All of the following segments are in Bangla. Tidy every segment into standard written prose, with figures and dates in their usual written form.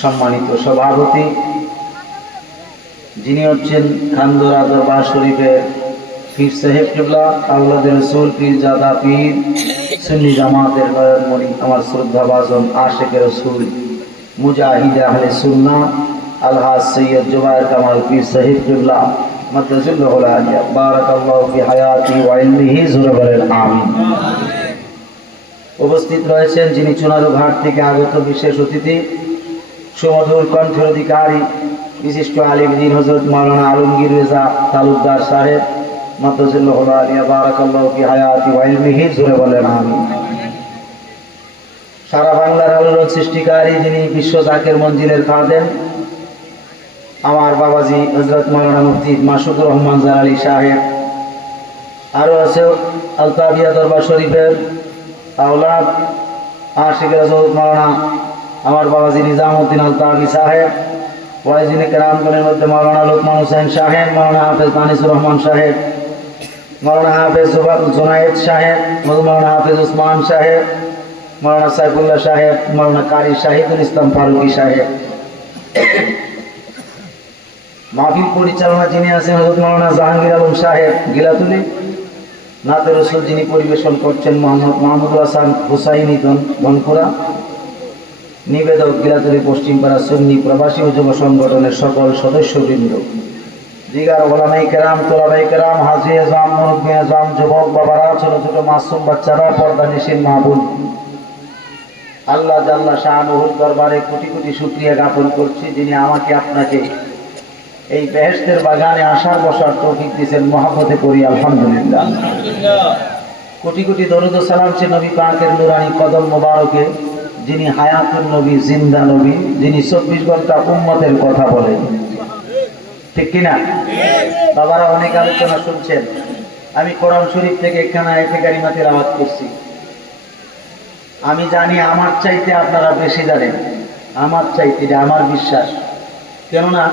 সম্মানিত সভাপতি যিনি হচ্ছেন খানদরা দরবার শরীফের পীর সাহেব কিবলা আওলাদ রাসূল পীরজাদা পীর সুন্নি জামাতের নয়নমণি আমার শ্রদ্ধাভাজন আশিকে রাসূল মুজাহিদ আহলে সুন্নাহ আলহাজ সৈয়দ জুবায়ের কামাল পীর সাহেব কিবলা মাদ্দাজিল্লাহুল আলিয়া বারাকাল্লাহু ফি হায়াতি ওয়া ইলমিহি জোরে বলেন আমিন। উপস্থিত রয়েছেন যিনি চুনারু ঘাট থেকে আগত বিশেষ অতিথি সুমধুর কণ্ঠের অধিকারী বিশিষ্ট আলিম দ্বীন হযরত মাওলানা আলমগীর রেজা তালুকদার সাহেব মাদ্দাজিল্লাহুল আলিয়া বারাকাল্লাহু ফি হায়াতি ওয়া ইলমিহি জোরে বলেন আমিন। সারা বাংলার আলোড়ন সৃষ্টিকারী যিনি বিশ্ব জাকের মঞ্জিলের খাদেম আমার বাবাজি হযরত মাওলানা মুফতি মাসুকুর রহমান জালালী সাহেব, আরো আছে আলতাবিয়া দরবার শরীফের আওলাদ আশিকে রাসূল মাওলানা আমার বাবাজি নিজামউদ্দিন আলতাবি সাহেব, ওয়াইজিনে কেরামগণের মধ্যে মাওলানা লোকমান হোসেন সাহেব, মাওলানা হাফেজ তানিসুর রহমান সাহেব, মাওলানা হাফেজ জুনায়েদ সাহেব, মাওলানা হাফেজ উসমান সাহেব, মাওলানা সাইফুল্লাহ সাহেব, মাওলানা কারি শাহিদুল ইসলাম ফারুকি সাহেব। মাহফিল পরিচালনা যিনি আছেন হযরত মাওলানা জাহাঙ্গীর আলম সাহেব গিলাতুলি, নাতে রসুল যিনি পরিবেশন করছেন মোহাম্মদ মাহমুদুল হাসান হুসাইনি ধনপুরা, নিবেদক গিলাতুলি পশ্চিমপাড়া সুন্নি প্রবাসী ও যুব সংগঠনের সকল সদস্যবৃন্দ, দিগার ওলামাই কেরাম, তোলাবাই কেরাম, হাজী আজম, মুরব্বী আজম, যুবক বাবারা, ছোট ছোট মাসুম বাচ্চারা, পর্দা নিশিন মাহবুব, আল্লাহ জাল্লা শানুহুর দরবারে কোটি কোটি শুকরিয়া জ্ঞাপন করছি যিনি আমাকে আপনাকে এই বেহেশতের বাগানে আসার বসার তৌফিক দিয়েছেন। মহব্বতে করি আলহামদুলিল্লাহ। কোটি কোটি দরুদ ও সালাম সে নবী পাকের নুরানি কদম মোবারকে যিনি হায়াতুন নবী, জিন্দা নবী, যিনি 24 ঘন্টা উম্মতের কথা বলেন, ঠিক কিনা? বাবারা অনেক আলোচনা শুনছেন, আমি কোরআন শরীফ থেকে একখানা আয়াতে কারিমা তেলাওয়াত করছি। আমি জানি আমার চাইতে আপনারা বেশি জানেন, আমার চাইতে, এটা আমার বিশ্বাস। কেননা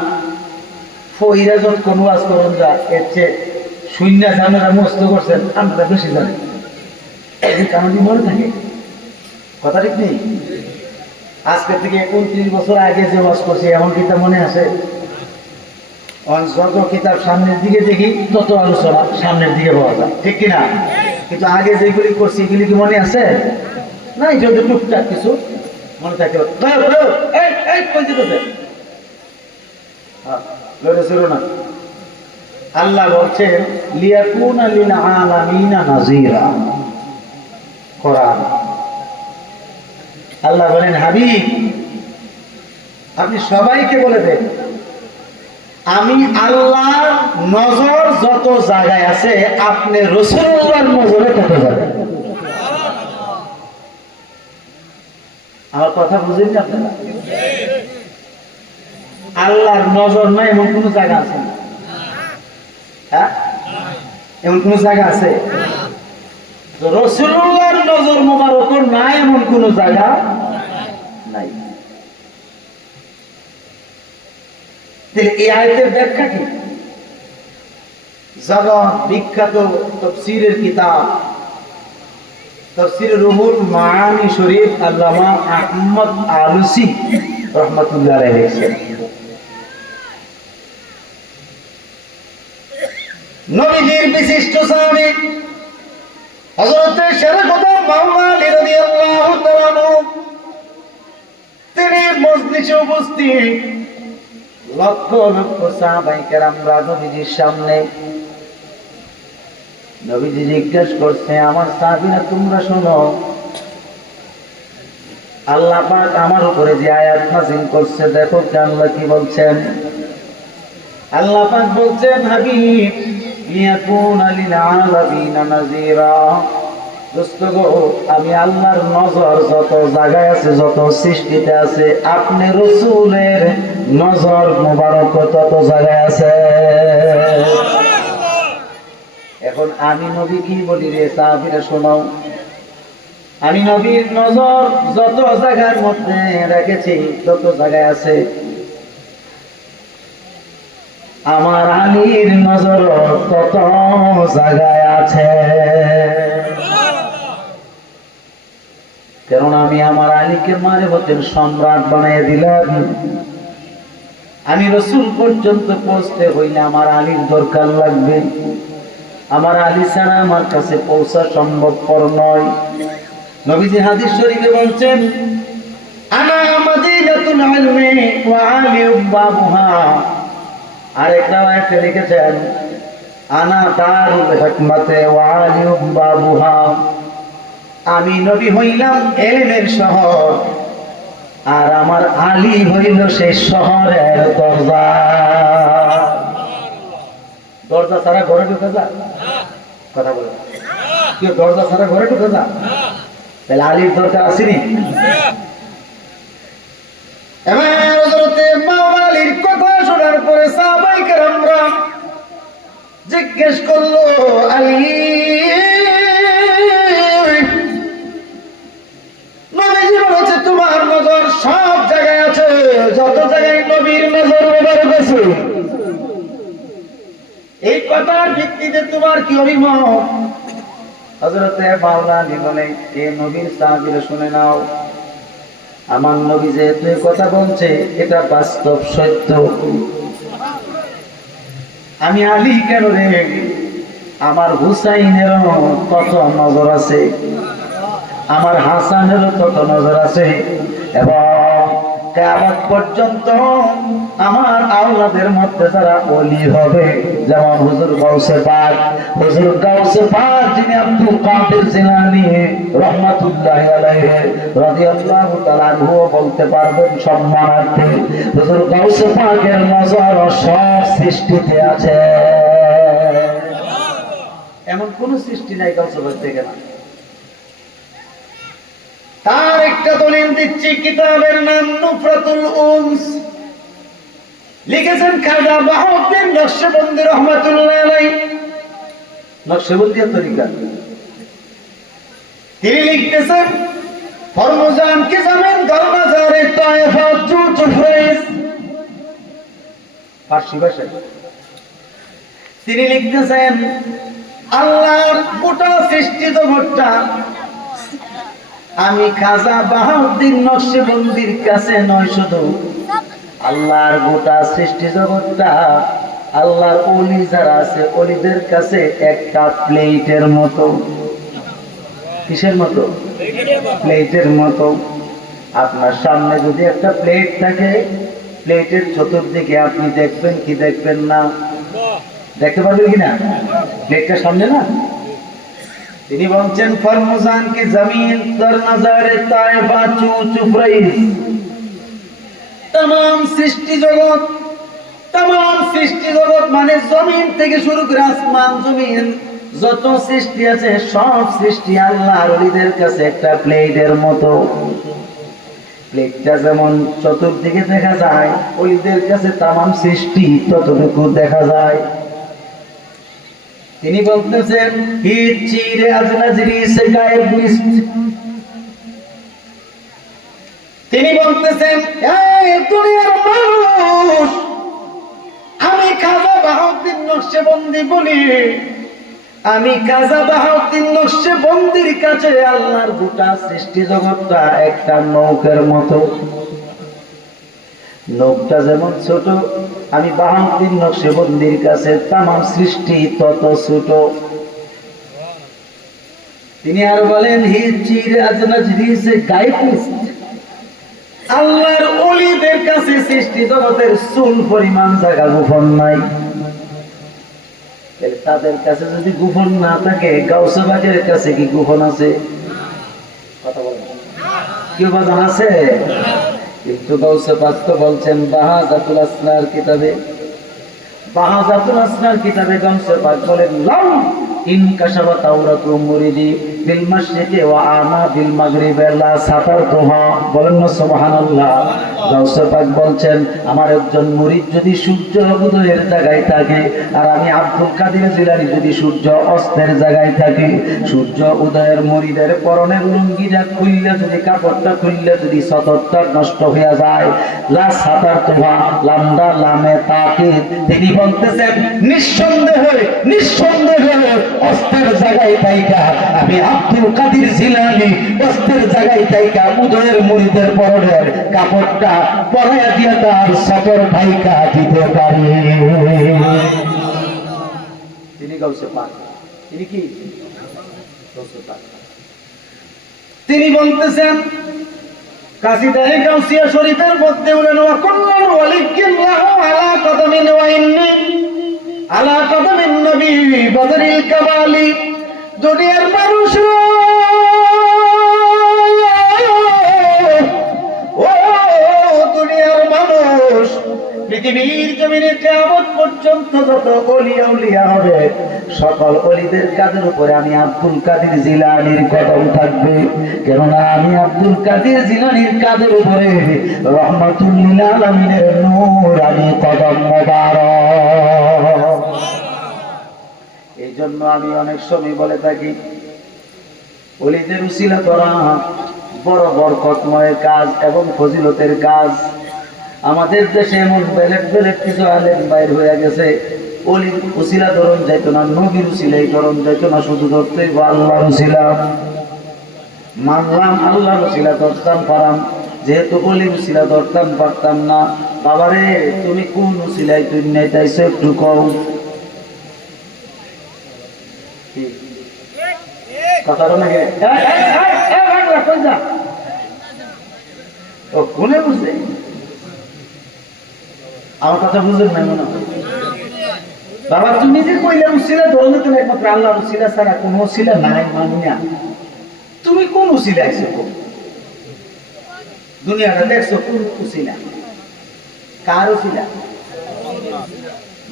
ফহিরা যত কোন ওয়াজ করুন যা এর চেয়ে শূন্য জানারা মস্ত করছেন আমরা বেশি জানি, এই কারণে মনে থাকে কথা ঠিক নেই। আজকে থেকে 29 বছর আগে যে ওয়াজ করছি এমন কিতাব মনে আছে? যত কিতাব সামনের দিকে দেখি তত আলোচনা সামনের দিকে পাওয়া যায়, ঠিক কিনা? কিন্তু আগে যেগুলি করছি এগুলি কি মনে আছে? না, যদি টুকটাক কিছু মনে থাকে। আল্লাহ বলছেন লিয়াকুনা লিল আলামিনা নাযীরা, কোরআন। আল্লাহ বলেন হাবিব আপনি সবাইকে বলে দেন আমি আল্লাহর নজর যত জায়গায় আছে আপনি রাসূলুল্লাহর নজরে তত জায়গায়। আমার কথা বুঝেন না আপনারা? আল্লাহর নজর নাই এমন কোন জায়গা আছে? হ্যাঁ, এমন কোন জায়গা আছে? রাসূলুল্লাহর নজর মোবারক নাই এমন কোন জায়গা নাই। এই আয়াতের ব্যাখ্যা কি? জগৎ বিখ্যাত তাফসীরের কিতাব তাফসীর রুহুল মাআনি শরীফ আল্লামা আহমদ আলুসি রাহমাতুল্লাহ আলাইহি লিখেছেন, নবীজির বিশিষ্ট সাহাবী হযরত শরীফুদ্দৌলা মাওলা আলী রাদিয়াল্লাহু তাআলা তিনি মজলিসে উপস্থিত লক্ষ লক্ষ সাহাবায়ে কেরামরা নবীজির সামনে। নবীজি জিজ্ঞেস করছে আমার সাহাবীরা তোমরা শোনো, আল্লাহ পাক আমার উপরে যে আয়াত নাযিল করছে দেখো আল্লাহ কি বলছেন। আল্লাহ পাক বলছেন হাবিব লিয়াকুনা লিল আলামিনা নাযীরা, দোস্ত গো আমি আল্লাহর নজর যত জায়গায় আছে, যত সৃষ্টিতে আছে, আপনি রাসূলের নজর মোবারক তত জায়গায় আছে। এখন আমি নবী কি বলি রে সাহাবীরা শোনাও, আমি নবীর নজর যত জায়গার মধ্যে রেখেছি তত জায়গায় আছে, আমার আলীর নজর তত জায়গায় আছে। কেননা আমি আমার আলীকে মারিফতের সম্রাট বানিয়ে দিলাম। আমি রাসূল পর্যন্ত পৌঁছতে হইলে আমার আলীর দরকার লাগবে। আমার আলী ছাড়া আমার কাছে পৌঁছা সম্ভবপর নয়। নবীজি হাদিস শরীফে বলছেন, আনা মাদিনাতুল ইলমি ওয়া আলিউম বাবুহা। আরেক রাওয়ায়াতে লিখেছেন, আনা দারুল হিকমাতে ওয়া আলিউম বাবুহা। আমি নবী হইলাম ইলমের শহর, আর আমার আলী হইল সেই শহরের দরজা। দরজা ছাড়া ঘরে ঢুকে যা? কথা বলে কেউ দরজা ছাড়া ঘরে ঢুকে যা? তাহলে আলীর দরকার আসেনি? এবার হযরতে মাওলানা আলীর কথা শোনার পরে সাহাবায়ে কেরামরা জিজ্ঞেস করলো, আলী নবীজি বলেছে তোমার নজর সব জায়গায় আছে, যত জায়গায় নবীর নজর মোবারক আছে, এই কথার ভিত্তিতে তোমার কি অভিমত? হযরতে মাওলানা আলী বলে, এ নবীর সাহাবীরা শুনে নাও, আমার নবী যেহেতু এই কথা বলছে এটা বাস্তব সত্য। আমি আলী কেন রে, আমার হুসাইনেরও তত নজর আছে, আমার হাসানেরও তত নজর আছে, এবং কিয়ামত পর্যন্ত আমার আওলাদের মধ্যে যারা ওলি হবে, যেমন হুজুর গাউসে পাক যিনি আব্দুল কাদের জিলানী রাহমাতুল্লাহি আলাইহি রাদিয়াল্লাহু তাআলা আনহু বলতে পারবেন সম্মানার্থে, হুজুর গাউসে পাকের নজর সব সৃষ্টিতে আছে। এমন কোন সৃষ্টি নাই গাউসে পাক থেকে না। তার একটা দলিল দিচ্ছি, কিতাবের নাম নুফরাতুল উনস, লিখেছেন খাজা বাহাউদ্দিন নকশবন্দি রহমাতুল্লাহ আলাইহি, নকশবন্দিয়া তরিকা। তিনি লিখতেছেন, ফরমুজান কি জামিন গালমাজারে তায়েফা চুচুফরাইস, ফারসি ভাষায়। তিনি লিখতেছেন, আল্লাহর গোটা সৃষ্টি জগৎটা আমি খাজা বাহাউদ্দিন নকশবন্দির কাছে নয়, শুধু আল্লাহর গোটা সৃষ্টি জগৎটা আল্লাহর ওলি যারা আছে ওলিদের কাছে একটা প্লেটের মতো। কিসের মতো? প্লেটের মতো। আপনার সামনে যদি একটা প্লেট থাকে, প্লেটের চতুর্দিকে আপনি দেখবেন কি দেখবেন না? দেখতে পারবেন কিনা? প্লেটটা সামনে না? তিনি বলছেন, ফরমুজান কি জমিন দর নজরে তায়েফা চুচুফরাইস, तमाम সৃষ্টি জগৎ মানে জমিন থেকে শুরু করে আসমান জমিন যত সৃষ্টি আছে সব সৃষ্টি আল্লাহর ওলিদের কাছে একটা প্লেটের মতো। প্লেটটা যেমন চতুর্দিকে দেখা যায়, ওলিদের কাছে तमाम সৃষ্টি ততটুকু দেখা যায়। তিনি বলতেছেন, হিজ চিরে আজনাজরি সে গায়েব নিস্ত। তিনি বলতেছেন, এই দুনিয়ার মানুষ, আমি খাজা বাহাউদ্দিন নকশবন্দি বলি, আমি খাজা বাহাউদ্দিন নকশবন্দির কাছে আল্লাহর গোটা সৃষ্টি জগৎটা একটা নৌকার মতো। নৌকা যেমন ছোট, আমি বাহাউদ্দিন নকশবন্দির কাছে तमाम সৃষ্টি তত ছোট। তিনি আর বলেন, হিজ চিরে আজনাজরি সে গায়েব নিস্ত, আল্লাহর ওলিদের কাছে সৃষ্টি জগতের চুল পরিমাণ জায়গা গোপন নাই। তাদের কাছে যদি গোপন না থাকে, গাউসে পাকের কাছে কি গোপন আছে? কথা বলেন, কেউ বাজান আছে? কিন্তু গাউসে পাক তো বলছেন বাহাজাতুল আসরার কিতাবে, গাউসে পাক বলেন, লাউ ইন কাশাবা তাওরাতু মুরিদি বিল মাশরিকি ওয়া আমা বিল মাগরিবি লা সাতারতুহা। বলেন না সুবহানাল্লাহ। গাউসে পাক বলছেন, আমার একজন মুরিদ যদি সূর্য উদয়ের জায়গায় থাকে, আর আমি আব্দুল কাদের জিলানী যদি সূর্য অস্তের জায়গায় থাকি, সূর্য উদয়ের মুরিদের পরনের লুঙ্গিটা খুললে, যদি কাপড়টা খুললে যদি সতরটা নষ্ট হয়ে যায়, লা সাতারতুহা, লামদা লামে তাকিদ। তিনি বলতেছেন, নিঃসন্দেহে অস্ত্রের জায়গায় তাইকা আমি আব্দুল কাদের জিলানী অস্ত্রের জায়গায় তাইকা উদয়ের মুরিদের পরনের কাপড়টা পরাইয়া দিয়া তার সতর ঢাইকা দিতে পারি। তিনি গাউসে পাক, তিনি কি গাউসে পাক। তিনি বলতেছেন কাসিদায়ে গাউসিয়া শরীফের মধ্যে বলেন ওয়া কুল্লু ওয়ালিকিল্লাহু আলা কদমিন ওয়া ইন্নী আলা কদমিন নবী বদরিল কামালি। দুনিয়ার মানুষ ও দুনিয়ার মানুষ, পৃথিবীর জমিনে কিয়ামত পর্যন্ত যত ওলি আউলিয়া হবে সকল ওলিদের কাদের উপরে আমি আব্দুল কাদের জিলানীর কদম থাকবে। কেননা আমি আব্দুল কাদের জিলানীর কাদের উপরে রহমাতুল লিল আলামিনের নূরানি কদম মোবারক। এই জন্য আমি অনেক সময় বলে থাকি ওলিদের উসিলা করা বড় বরকতময় কাজ এবং ফজিলতের কাজ। আমাদের দেশে এমন বেলেট বেলেট কিছু আলেম বাইর হয়ে গেছে, ওলির উসিলা ধরন যাইতো না, নবীর উসিলাই ধরন যাইতো না, শুধু ধরতেই আল্লাহর উসিলা। মানলাম আল্লাহর উসিলা ধরতাম পারাম, যেহেতু ওলির উসিলা ধরতাম পারতাম না। বাবারে তুমি কোন উসিলাই তুমি নেতাইছো একটু কও। কথাটা নাকি ও কোনে বুঝলে আমার কথা বুঝলেন না মনে হয়। বাবা তুমি যে কইলে উসিলা ধরলে তুমি একমাত্র আল্লাহর উসিলা ছাড়া কোন উসিলা নাই মানি না। তুমি কোন উসিলা আইছো? দুনিয়াটা দেখছো কোন উসিলা? কার উসিলা?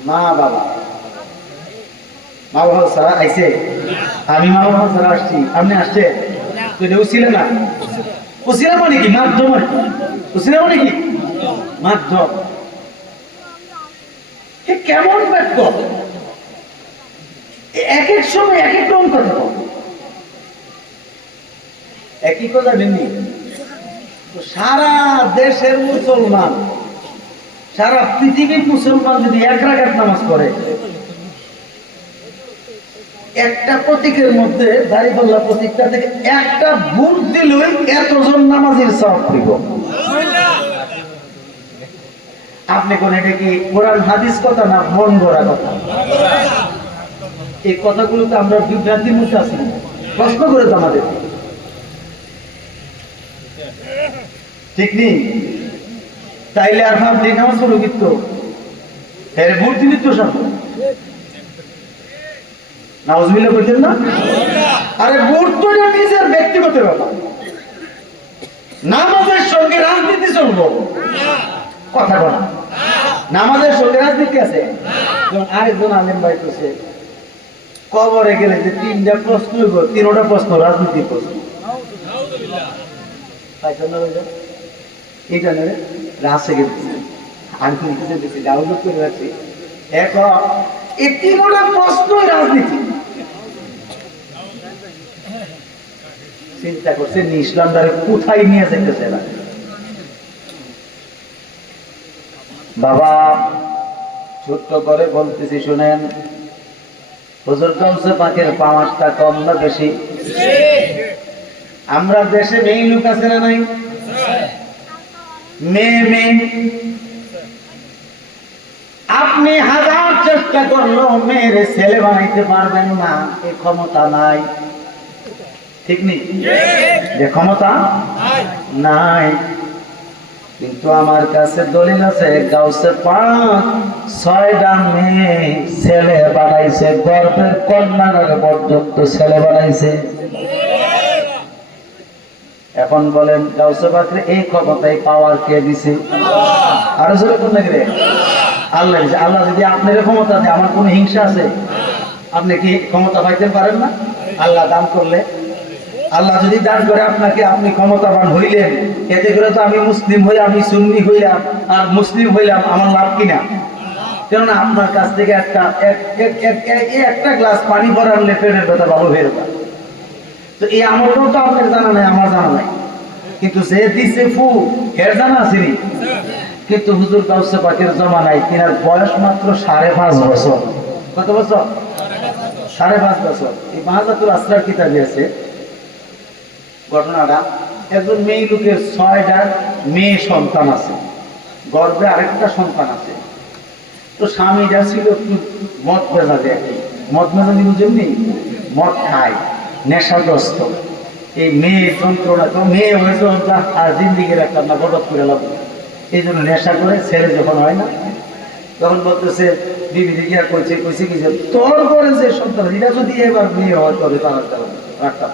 মা বাবা। মা বাবা ছাড়া আইছে? আমি মা বাবা ছাড়া আসছি, আপনি আসছে? তো এটা উসিলা না। উসিলা মানে কি? মাধ্যম। উসিলা মানে কি? মাধ্যম। কেমন বাক্য! এক এক সময় এক এক রকম কথা বল, একই কথা নেই। সারা দেশের মুসলমান, সারা পৃথিবীর মুসলমান যদি এক রাকাত নামাজ পড়ে, একটা প্রতীকের মধ্যে দাঁড়িপাল্লা প্রতীকটা থেকে একটা ভোট দিলেই এতজন নামাজের সওয়াব পাইব। আপনি কোন এটা কি কোরআন হাদিস কথা না মন গড়া কথা? এই কথাগুলো তো আমরা বিভ্রান্তির মধ্যে আছি, প্রশ্ন করে তো আমাদের ঠিক নেই। তাইলে আর ভাব দিন নামাজ পড়ো কিন্তু এর ভোট দিবি তো সব নাউজুবিল্লাহ বলছেন না? আরে ভোট তো নিজের ব্যক্তিগত ব্যাপার, নামাজের সঙ্গে রাজনীতি চলবো কথা বলা। নামাজের সঙ্গে রাজনীতি আছে। আরেকজন আলেম ভাই করছে কবরে গেলে যে তিনটা প্রশ্ন, তিনটা প্রশ্ন রাজনীতির প্রশ্ন। এটা নেবে রাজশে গেছে আমি বেশি ডাউনলোড করে রাখছি। এখন এই তিনটা প্রশ্ন রাজনীতি। চিন্তা করছে ইসলামটারে কোথায় নিয়ে যেতেছে এরা। বাবা ছোট্ট করে বলতেছি শুনেন, হুজুর গাউসে পাকের পাওয়ারটা কম না বেশি? আমরা দেশে মেয়ে লোক আছে না নাই? মেয়ে মেয়ে আপনি হাজার চেষ্টা করলেও মেয়ের ছেলে বানাইতে পারবেন না, এই ক্ষমতা নাই। ঠিক নেই? যে ক্ষমতা নাই। কিন্তু আমার কাছে দলিল আছে, গাউসে পাক 6টা মেয়ে ছেলে বানাইছে, গর্ভের কন্যার পর্যন্ত ছেলে বানাইছে। এখন বলেন গাউসে পাকের এই ক্ষমতায় পাওয়ার কে দিছে? আরো জোরে কোন লাগে? আল্লাহ দিছে। আল্লাহ যদি আপনার ক্ষমতা দেয়, আমার কোনো হিংসা আছে? আপনি কি ক্ষমতা পাইতে পারেন না? আল্লাহ দান করলে, আল্লাহ যদি দান করে আপনাকে, আপনি ক্ষমতাবান হইলেন, এতে করে তো আমি মুসলিম হই, আমি সুন্নি হইলাম আর মুসলিম হইলাম, আমার লাভ কিনা? কেননা আপনার কাছ থেকে একটা গ্লাস পানি পরালে পেটের ব্যথা ভালো হয়ে যাবে। তো এই আমলটাও তো আপনার জানা নাই, আমার জানা নাই, কিন্তু যে দিছে ফু এর জানা আসেনি। কিন্তু হুজুর গাউসে পাকের জমানায় তিনার বয়স মাত্র 5.5 বছর। কত বছর? 5.5 বছর। এই মাহাজাতুল আসরার কিতাবে আছে ঘটনাটা, একজন মেয়ে লোকের 6টা মেয়ে সন্তান আছে, গর্ভে আরেকটা সন্তান আছে। তো স্বামীরা ছিল একটু মদ মেজাজে, একটু মদ মেজাজি বুঝেননি, মদ খায়, নেশাগ্রস্ত। এই মেয়ের যন্ত্রণা, তো মেয়ে হয়েছে আর জিন্দিগির একটা না বরবাদ করে লাভ, এই জন্য নেশা করে ছেলে যখন হয় না, তখন বলতেছে বিবি দিকে কইছে কইছে কি যে তোর করে যে সন্তান এটা যদি এবার মেয়ে হয় তবে তার রাখতাম।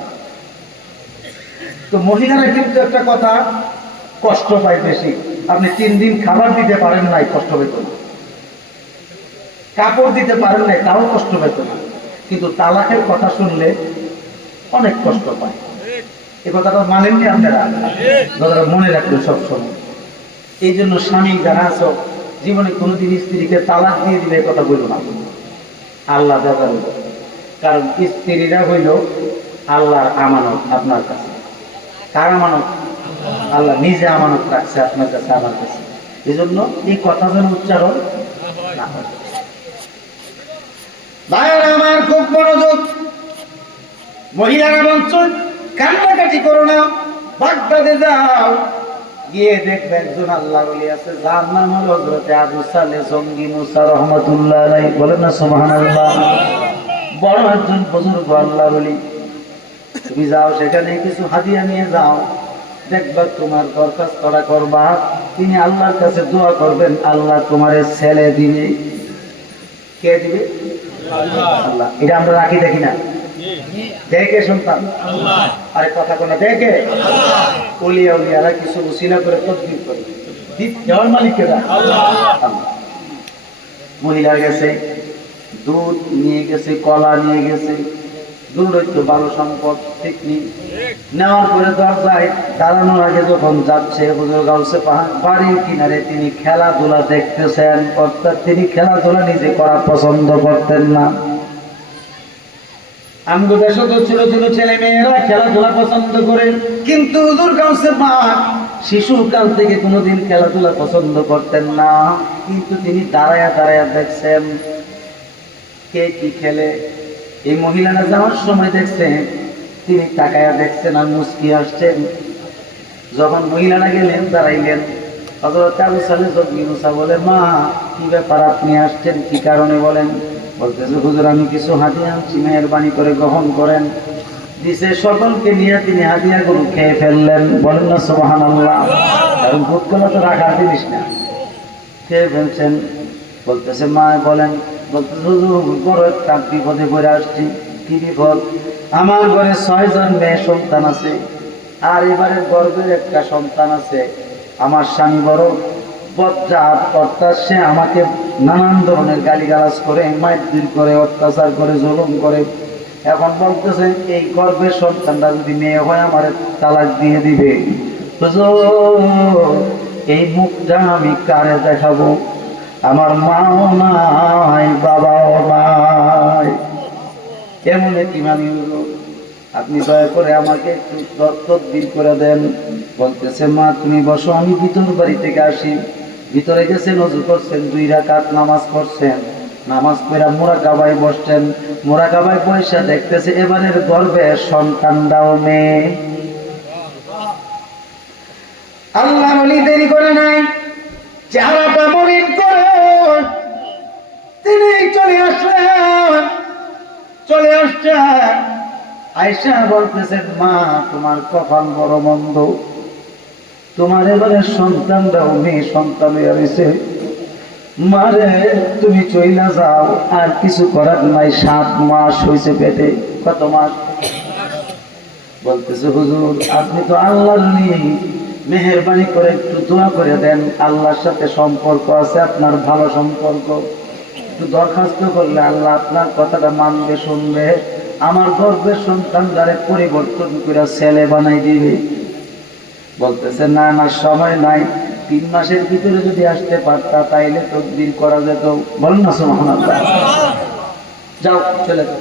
তো মহিলারা কিন্তু একটা কথা কষ্ট পায় বেশি। আপনি 3 দিন খাবার দিতে পারেন নাই, কষ্ট পেত না। কাপড় দিতে পারেন নাই, তাও কষ্ট পেত না। কিন্তু তালাকের কথা শুনলে অনেক কষ্ট পায়। এই কথাটা মানেননি আপনারা? কথাটা মনে রাখবেন সবসময়। এই জন্য স্বামী যারা আছো, জীবনে কোনোদিন স্ত্রীকে তালাক দিয়ে দিলে কথা বলবো না, আল্লাহ দেখাল। কারণ স্ত্রীরা হইল আল্লাহর আমানত আপনার কাছে। কার আমানত? আল্লাহ নিজে আমানত রাখছে আপনার কাছে, আমার কাছে। এই জন্য এই কথা যেন উচ্চারণ না হয়। ভাইয়েরা আমার, খুব মনোযোগ। মহিলারা বলছেন কান্নাকাটি করো না, বাগদাদে যাও, গিয়ে দেখবে একজন আল্লাহ ওলি আছে, যার নাম হলো হযরতে আবু সালেহ জঙ্গি মুসা রাহমাতুল্লাহ আলাইহি। বলেন না সুবহানাল্লাহ। বড় একজন বুজুর্গ আল্লাহর ওলি। তুমি যাও, সেখানে কিছু হাদিয়া নিয়ে যাও, দেখবা তোমার দরখাস্ত করা করবা, তিনি আল্লাহর কাছে দোয়া করবেন, আল্লাহ তোমার ছেলে দিবে। কে দিবে? আল্লাহ। এটা আমরা রাখি দেখি না, দেখে সন্তান আল্লাহ। আরে কথা কোনা দেখে ওলিয়া উলিয়ারা কিছু উসিলা করে তদবির করে, দেওয়ার মালিক কে? আল্লাহ। মহিলা গেছে, দুধ নিয়ে গেছে, কলা নিয়ে গেছে, দুধ হইতো ভালো সম্পদ, ঠিক নেই। নেওয়ার পরে দরজায় দাঁড়ানোর আগে যখন যাচ্ছে, হুজুর গাউসে বাড়ির কিনারে তিনি খেলাধুলা দেখতেছেন। অর্থাৎ তিনি খেলাধুলা নিজে করা পছন্দ করতেন না। আমাদের দেশে তো ছোট ছোট ছেলে মেয়েরা খেলাধুলা পছন্দ করে, কিন্তু হুজুর গাউসে পাক শিশুকাল থেকে কোনোদিন খেলাধুলা পছন্দ করতেন না। কিন্তু তিনি দাঁড়ায়া দাঁড়ায়া দেখছেন কে কি খেলে। এই মহিলারা যাওয়ার সময় দেখছেন, তিনি তাকায়া দেখছেন আর মুস্কি আসছেন। যখন মহিলারা গেলেন, দাঁড়াইলেন, হযরত আবু সালেহ জঙ্গি মুসা বলে, মা কি ব্যাপার, আপনি আসছেন কি কারণে? বলেন। বলতেছে, হুজুর আমি কিছু হাদিয়া আনছি, মেহেরবানি করে গ্রহণ করেন। দিছে, সকলকে নিয়ে তিনি হাদিয়াগুলো খেয়ে ফেললেন। বলেন না সুবহানাল্লাহ। কারণ ভূতকলা তো রাখার জিনিস না, খেয়ে ফেলছেন। বলতেছে, মা বলেন। বলতেছে, হুজুর বড় একটা বিপদে পড়ে আসছি। কি বিপদ? আমার ঘরে 6 জন মেয়ে সন্তান আছে, আর এবারে গর্ভের একটা সন্তান আছে। আমার স্বামী বড় বজ্জাত, অর্থাৎ সে আমাকে নানান ধরনের গালিগালাজ করে, মারধর করে, অত্যাচার করে, জুলুম করে। এখন বলতেছে এই গর্ভের সন্তানটা যদি মেয়ে হয় আমার তালাক দিয়ে দিবে। এই মুখটা আমি কারে দেখাবো? আমার মাও নাই, বাবাও নাই, এমন এতিমামি হলো। আপনি দয়া করে আমাকে একটু তদবির করে দেন। বলতেছে, মা তুমি বসো, আমি ভিতর বাড়ি থেকে আসি। ভিতরে গেছেন, ওযু করছেন, 2 রাকাত নামাজ পড়ছেন। নামাজ পড়া মুরাকাবায় বসছেন। মুরাকাবায় বসে দেখতেছে এবারের গর্ভে সন্তানটাও মেয়ে। আল্লাহ বলি দেরি করে নাই, চেহারাটা মলিন করে তিনি চলে আসলেন। চলে আসছেন, আয়েশা বলতেছেন, মা তোমার কপাল বড় মন্দ, তোমার এবারে সন্তানটাও মেয়ে সন্তান হয়েছে। মারে তুমি চইলা যাও, আর কিছু করার নাই। 7 মাস হয়েছে পেটে। কত মাস? বলতেছে, হুজুর আপনি তো আল্লাহর নেই, মেহেরবানি করে একটু দোয়া করে দেন, আল্লাহর সাথে সম্পর্ক আছে আপনার, ভালো সম্পর্ক। একটু দরখাস্ত করলে আল্লাহ আপনার কথাটা মানবে, শুনবে, আমার গর্ভের সন্তান দ্বারে পরিবর্তন করে ছেলে বানাই দিবে। বলতেছে, না না সময় নাই, 3 মাসের ভিতরে যদি আসতে পারতা তাইলে তদবির করা যেত। বলেন না সুবহানাল্লাহ। যাও চলে যাও,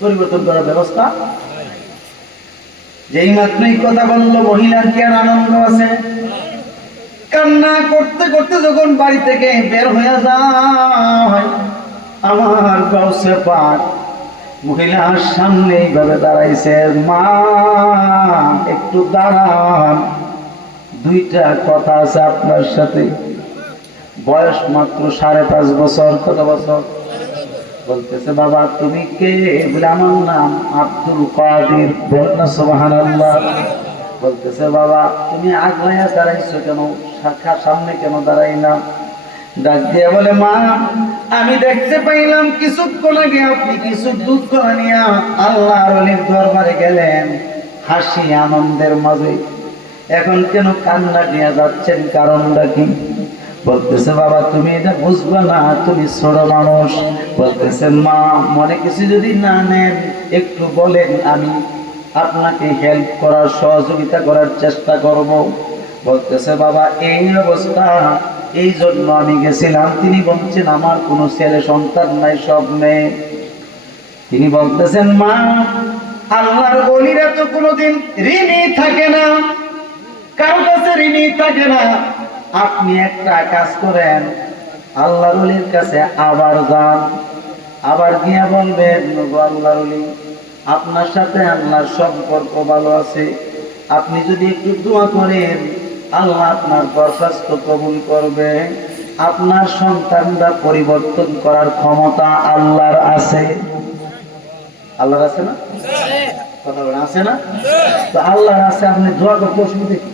পরিবর্তন করার ব্যবস্থা। যেই মাত্রই কথা বললো, মহিলার কি আর আনন্দ আছে? কান্না করতে করতে যখন বাড়ি থেকে বের হয়ে যায়, আমার গাউসে পাক মহিলার সামনে এইভাবে দাঁড়াইছে, মা একটু দাঁড়ান, দুইটা কথা আছে আপনার সাথে। বয়স মাত্র 5.5 বছর। কত বছর? বলতেছে বাবা তুমি কে? বলে আমার নাম আব্দুল কাদের। বলনা সুবহানাল্লাহ। বলতেছে বাবা তুমি আগলাইয়া দাঁড়াইছো কেন, শাখার সামনে কেন দাঁড়াইলাম? ডাক দিয়ে বলে মা আমি দেখতে পাইলাম কিছুক্ষণ আগে আপনি কিছু দুধ কলা নিয়ে আল্লাহর ওলির দরবারে গেলেন হাসি আনন্দের মাঝে, এখন কেন কান্না নিয়ে যাচ্ছেন, কারণটা কি? বলতেছে বাবা তুমি এটা বুঝবা না, তুমি ছোট মানুষ। বলতেছে মা মনে কিছু যদি না নেন একটু বলেন, আমি আপনাকে হেল্প করার সহযোগিতা করার চেষ্টা করব। বলতেছে বাবা এই অবস্থা, এই জন্য আমি গেছিলাম। তিনি বলছেন আমার কোনো ছেলে সন্তান নাই, সব মেয়ে। তিনি বলতেছেন মা আল্লাহর ওলিরা তো কোনোদিন ঋণী থাকে না, কারো কাছে ঋণী থাকে না। আপনি একটা কাজ করেন, আল্লাহর ওলির কাছে আবার যান, আবার গিয়া বলবেন আল্লাহর ওলি আপনার সাথে আল্লাহর সম্পর্ক ভালো আছে, আপনি যদি একটু দোয়া করেন আল্লাহ আপনার দরখাস্ত কবুল করবে, আপনার সন্তানরা পরিবর্তন করার ক্ষমতা আল্লাহর আছে। আল্লাহর আছে না? কথা বলেন আছে না? তো আল্লাহর আছে, আপনি দোয়া করতে অসুবিধা কি?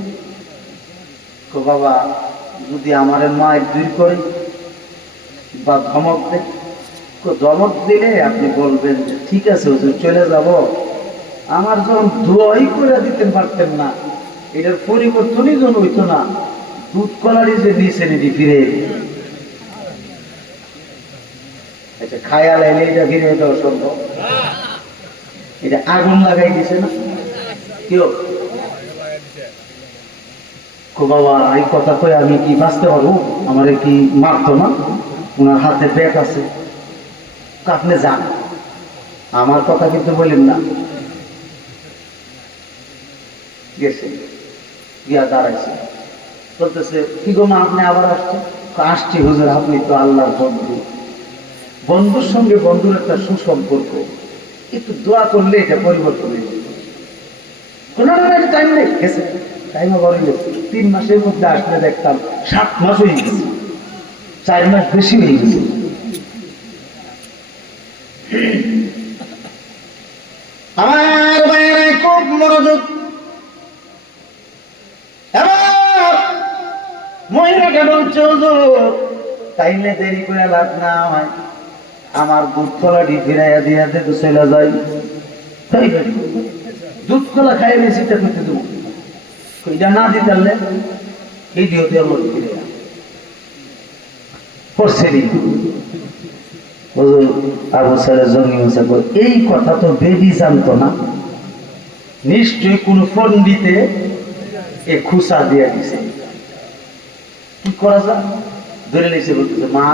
তো বাবা যদি আমার মায়ের দূর করে বা ধমক দেয়, ধমক দিলে আপনি বলবেন ঠিক আছে হুজুর চলে যাব। আমার যখন দোয়াই করে দিতে পারতেন না, এটার পরিবর্তনই যখন হইতো না, দুধ কলারই যে নিচে নিদি ফিরে আচ্ছা খায়াল এলে এটা ফিরে দেওয়া সম্ভব? এটা আগুন লাগাই দিছে না কেউ? বাবা এই কথা কয়ে আমি কি বাঁচতে পারবো? আমার কি মারতো না? ওনার হাতে ব্যাগ আছে, আপনি যান, আমার কথা কিন্তু বলেন না। গেছে গিয়া দাঁড়াইছে, বলতেছে কি গো মা আপনি আবার আসছেন? আসছি হুজুর, আপনি তো আল্লাহর বন্ধু, বন্ধুর সঙ্গে বন্ধুর একটা সুসম্পর্ক, একটু দোয়া করলে এটা পরিবর্তন হয়ে যাবে। কোনো টাইম নেই, গেছে টাইম বড় গেছে। 3 মাসের মধ্যে আসলে দেখতাম 7 মাস হয়ে গেছে, 4 মাস বেশি হয়ে গেছে। আমার বাইরে খুব মনোযোগ। এবার মহিলাটা বলছে তাইলে দেরি করে লাভ না হয়, আমার দুধ কলাটি ফিরাইয়া দিয়া দে তো চলে যাই। তাই দুধ কলা খাই বেশি তা করতে দেবো, এটা না দিতে পারলে এই দিওতে আমার ফিরে পড়ছে আবু সালেহ জঙ্গি মুসা এই কথা তো বেবি জানতো না, নিশ্চয়ই কোন পণ্ডিতে এ খুসা দিয়ে দিছে। কি করা যায়? ধরে নিয়েছে, বলতেছে মা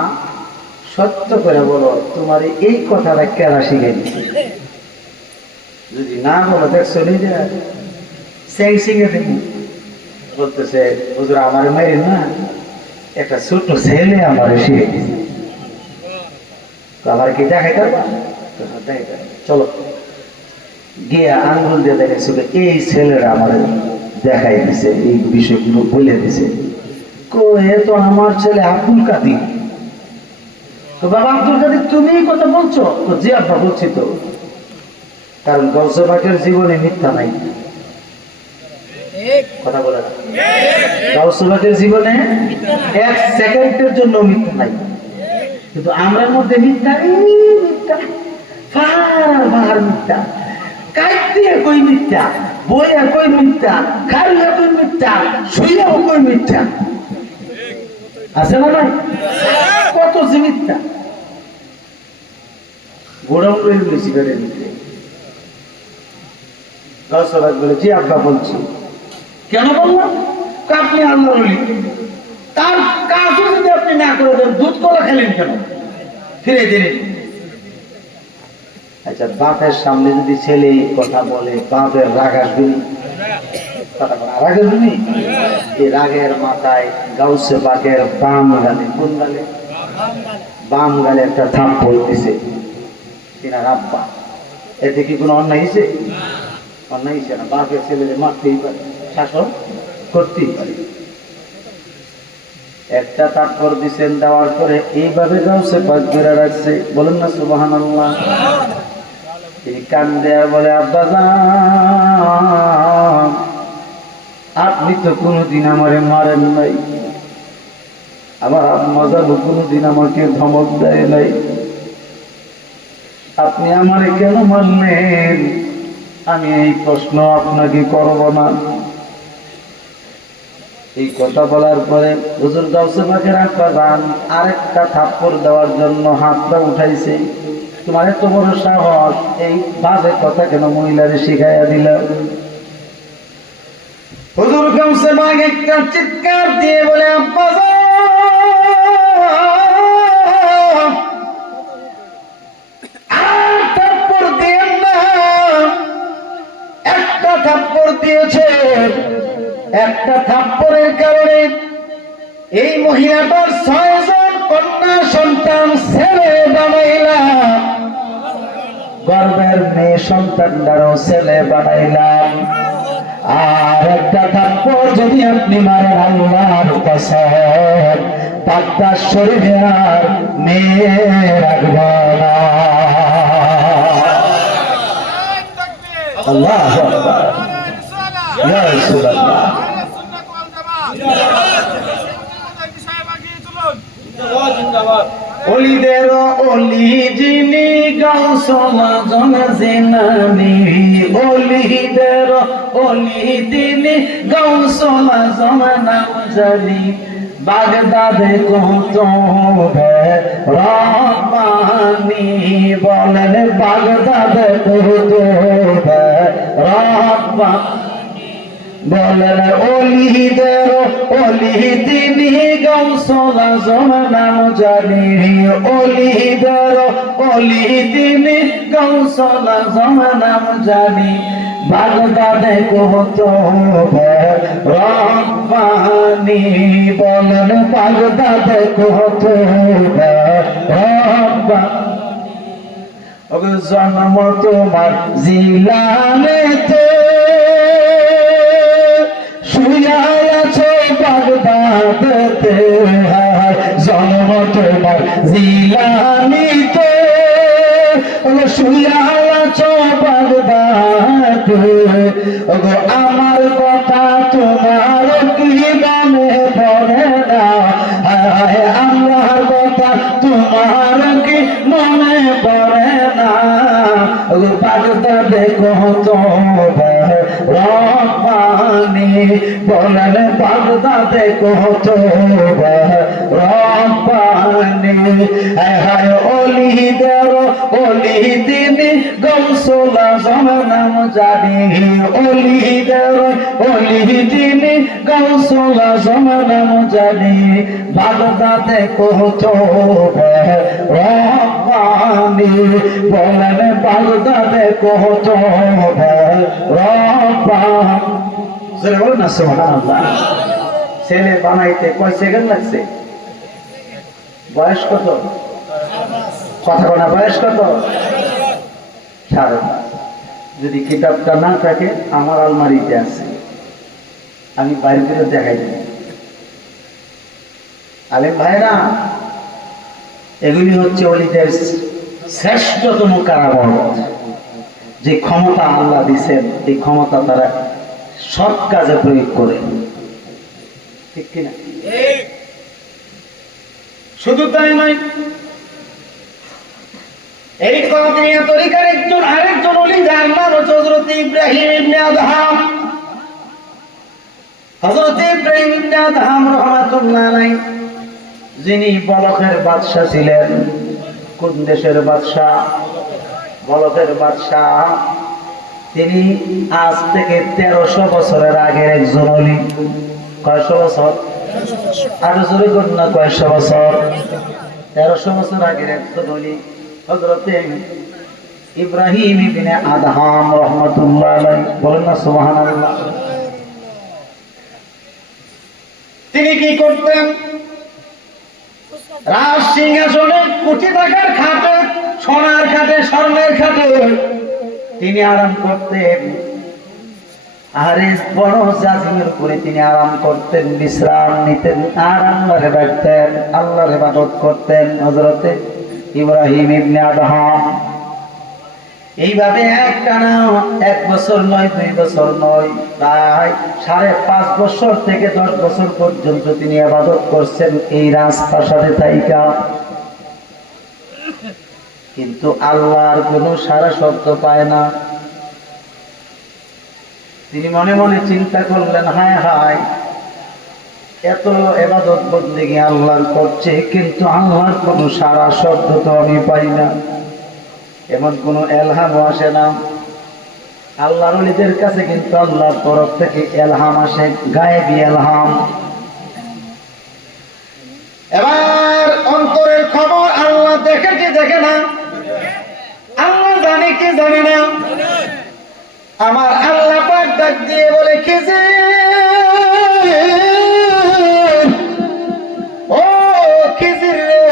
সত্য করে বলো তোমার এই কথাটা কেনা শিখে দিচ্ছে, যদি না বলো দেখছো নিজে স্যাং সিংয়ে দেখি। বলতেছে হুজুর আমার মেয়ে না একটা ছোট ছেলে আমার শিখে দিচ্ছে, আমার কি দেখাইতে পারবা? চলো গিয়ে আঙ্গুল দিয়ে দেখাইছিল, এই ছেলেরা আমার দেখাই দিছে, এই বিষয়গুলো বলে দিছে। এ তো আমার ছেলে আব্দুল কাদির। তো বাবা আব্দুল কাদির তুমি এই কথা বলছো? তো জি আব্বা বলছি তো, কারণ গৌসে পাকের জীবনে মিথ্যা নাই। কথা বলে না, গৌসে পাকের জীবনে 1 সেকেন্ডের জন্য মিথ্যা নাই, কিন্তু আমরার মধ্যে মিথ্যা, মিথ্যা ফার মিথ্যা, কাইতে কই মিথ্যা, বইয়া কই মিথ্যা, খাইয়া কই মিথ্যা, শুইয়াও কই মিথ্যা। আছে না ভাই? কত যে মিথ্যা গোড়াম রয়ে গেছি বেড়ে নিতে। বলে জি আব্বা বলছি। কেন বললাম? আপনি আল্লাহ বলি, তার কাজও যদি আপনি না করে দেন, দুধ কলা খেলেন কেন? ফিরে দিলেন। আচ্ছা বাপের সামনে যদি ছেলে কথা বলে, বাপের রাগ আসবে? রাগ আসবে? এই রাগের মাথায় গাউসে পাকের বাম গালে, কোন গালে? বাম গালে একটা থাপ্পড় দিছে তিনার আব্বা। এতে কি কোনো অন্যায় হয়েছে? অন্যায় হয়েছে না। বাপের ছেলেদের মারতেই পারে, শাসন করতেই পারে। একটা তাৎপর দিচ্ছেন, দেওয়ার পরে এইভাবে গাউসে পাক করে রাখছে, বলেন না সুবহানাল্লাহ। তিনি কান দেয়া বলে, আব্বাজান আপনি তো কোনোদিন আমারে মারেন নাই, আমার আম্মা জানও কোনোদিন আমাকে ধমক দেয় নাই, আপনি আমারে কেন মারলেন? আমি এই প্রশ্ন আপনাকে করব না। এই কথা বলার পরে হুজুর গাউসে পাকের আব্বাজান আরেকটা থাপ্পড় দেওয়ার জন্য হাতটা উঠাইছে। তোমার এত বড় সাহস, এই বাজে কথা কেন মহিলারে শিখাইয়া দিলা? হুজুর গাউসে পাক একটা চিৎকার দিয়ে বলে, আব্বাজান আর থাপ্পড় দিয়েন না। একটা থাপ্পড় দিয়েছে, একটা থাপ্পড়ের কারণে এই মহিলাটার 6 জন কন্যা সন্তান ছেলে বানাইলাম, গর্ভের মেয়ে সন্তানটারও ছেলে বানাইলাম। আর একটা থাপ্পড় যদি আপনি মারেন, আল্লাহর কসম বাচ্চার শরীরে আর মেয়ে রাখব না। আল্লাহু আকবার, ইয়া রাসূলুল্লাহ। অলিদের অলি যিনি গাউসুল আজম জিলানী, অলিদের অলি তিনি গাউসুল আজম নাম জানি, বাগদাদে কুতুবে রহমানি, বলেন বাগদাদে কুতুবে রহমানি, বলেন অলিদের অলি তিনি গাউসুল আজম নাম জানি, অলিদের অলি তিনি গাউসুল আজম নাম জানি, বাগদাদে কুতুবে রহমানি, বলেন বাগদাদে কুতুবে রহমানি। জন্ম তোমার জিলানেতে, শুয়া আছো বাগদাদেতে, জন্ম তোমার জিলানিতে, শুয়া আছো বাগদাদে, আমার কথা তোমার কি মনে পড়ে না? আল্লাহর কথা তোমার কি মনে পড়ে না? বাগদাদে কুতুবে রহমানি, বলেন বাগদাদে কুতুবে রহমানি। হায় অলিদের অলি তিনি গাউসুল আজম নাম জানি, অলিদের অলি তিনি গাউসুল আজম নাম জানি, বাগদাদে কুতুবে রহমানি, বলেন বাগদাদে কুতুবে রহমানি। বলেন না সুবহানাল্লাহ। ছেলে বানাইতে কয় সেকেন্ড লাগছে? বয়স কত? কথা বলা বয়স কত? 5.5। যদি কিতাবটা না থাকে আমার আলমারিতে আছে, আমি বাইরে করে দেখাই দিই। আলেম ভাইরা, এগুলি হচ্ছে অলিদের শ্রেষ্ঠতম কারামত। যে ক্ষমতা আল্লাহ দিচ্ছেন, এই ক্ষমতা তারা সৎ কাজে প্রয়োগ করে, ঠিক কিনা? শুধু তাই নয়, এই কাদিয়া তরিকার একজন আরেকজন ওলি, যার নাম হচ্ছে হযরত ইব্রাহিম ইবনে আদহাম। হযরত ইব্রাহিম ইবনে আদহাম রাহমাতুল্লাহ আলাইহি, যিনি বলখের বাদশা ছিলেন। কোন দেশের বাদশা? বলখের বাদশা। তিনি আজ থেকে 1300 বছরের আগের একজন ওলি। কয়শো বছর? আরো জোরে করুন না, কয়শো বছর? 1300 বছর আগের একজন ওলি হযরত ইব্রাহিম ইবনে আদহাম রাহমাতুল্লাহ আলাইহি। বলেন না সুবহানাল্লাহ। তিনি কি করতেন? রাজ সিংহাসনে কোটি টাকার খাটে, সোনার খাটে, স্বর্ণের খাটে তিনি আরাম করতেন। আরে বড় জাজিমের উপরে তিনি আরাম করতেন, বিশ্রাম নিতেন, আর আল্লাহরে ডাকতেন, আল্লাহর ইবাদত করতেন। হযরতে ইব্রাহিম ইবনে আদহাম এইভাবে একটানা 1 বছর নয়, 2 বছর নয়, প্রায় 5.5 বছর থেকে 10 বছর পর্যন্ত তিনি ইবাদত করছেন এই রাজপ্রাসাদে থাইকা। কিন্তু আল্লাহর কোনো সারা শব্দ পায় না। তিনি মনে মনে চিন্তা করলেন, হায় হায়, এত ইবাদত বন্দেগী আল্লাহর করছে, কিন্তু আল্লাহর কোনো সারা শব্দ তো আমি পাই না, এমন কোনো এলহামও আসে না। আল্লাহর ওলিদের কাছে কিন্তু আল্লাহর তরফ থেকে এলহাম আসে, গায়েবী এলহাম। এবার অন্তরের খবর আল্লাহ দেখে কি দেখে না? আল্লাহ জানে কি জানে না? আমার আল্লাহ পাক ডাক দিয়ে বলে, খিজির, ও খিজির রে,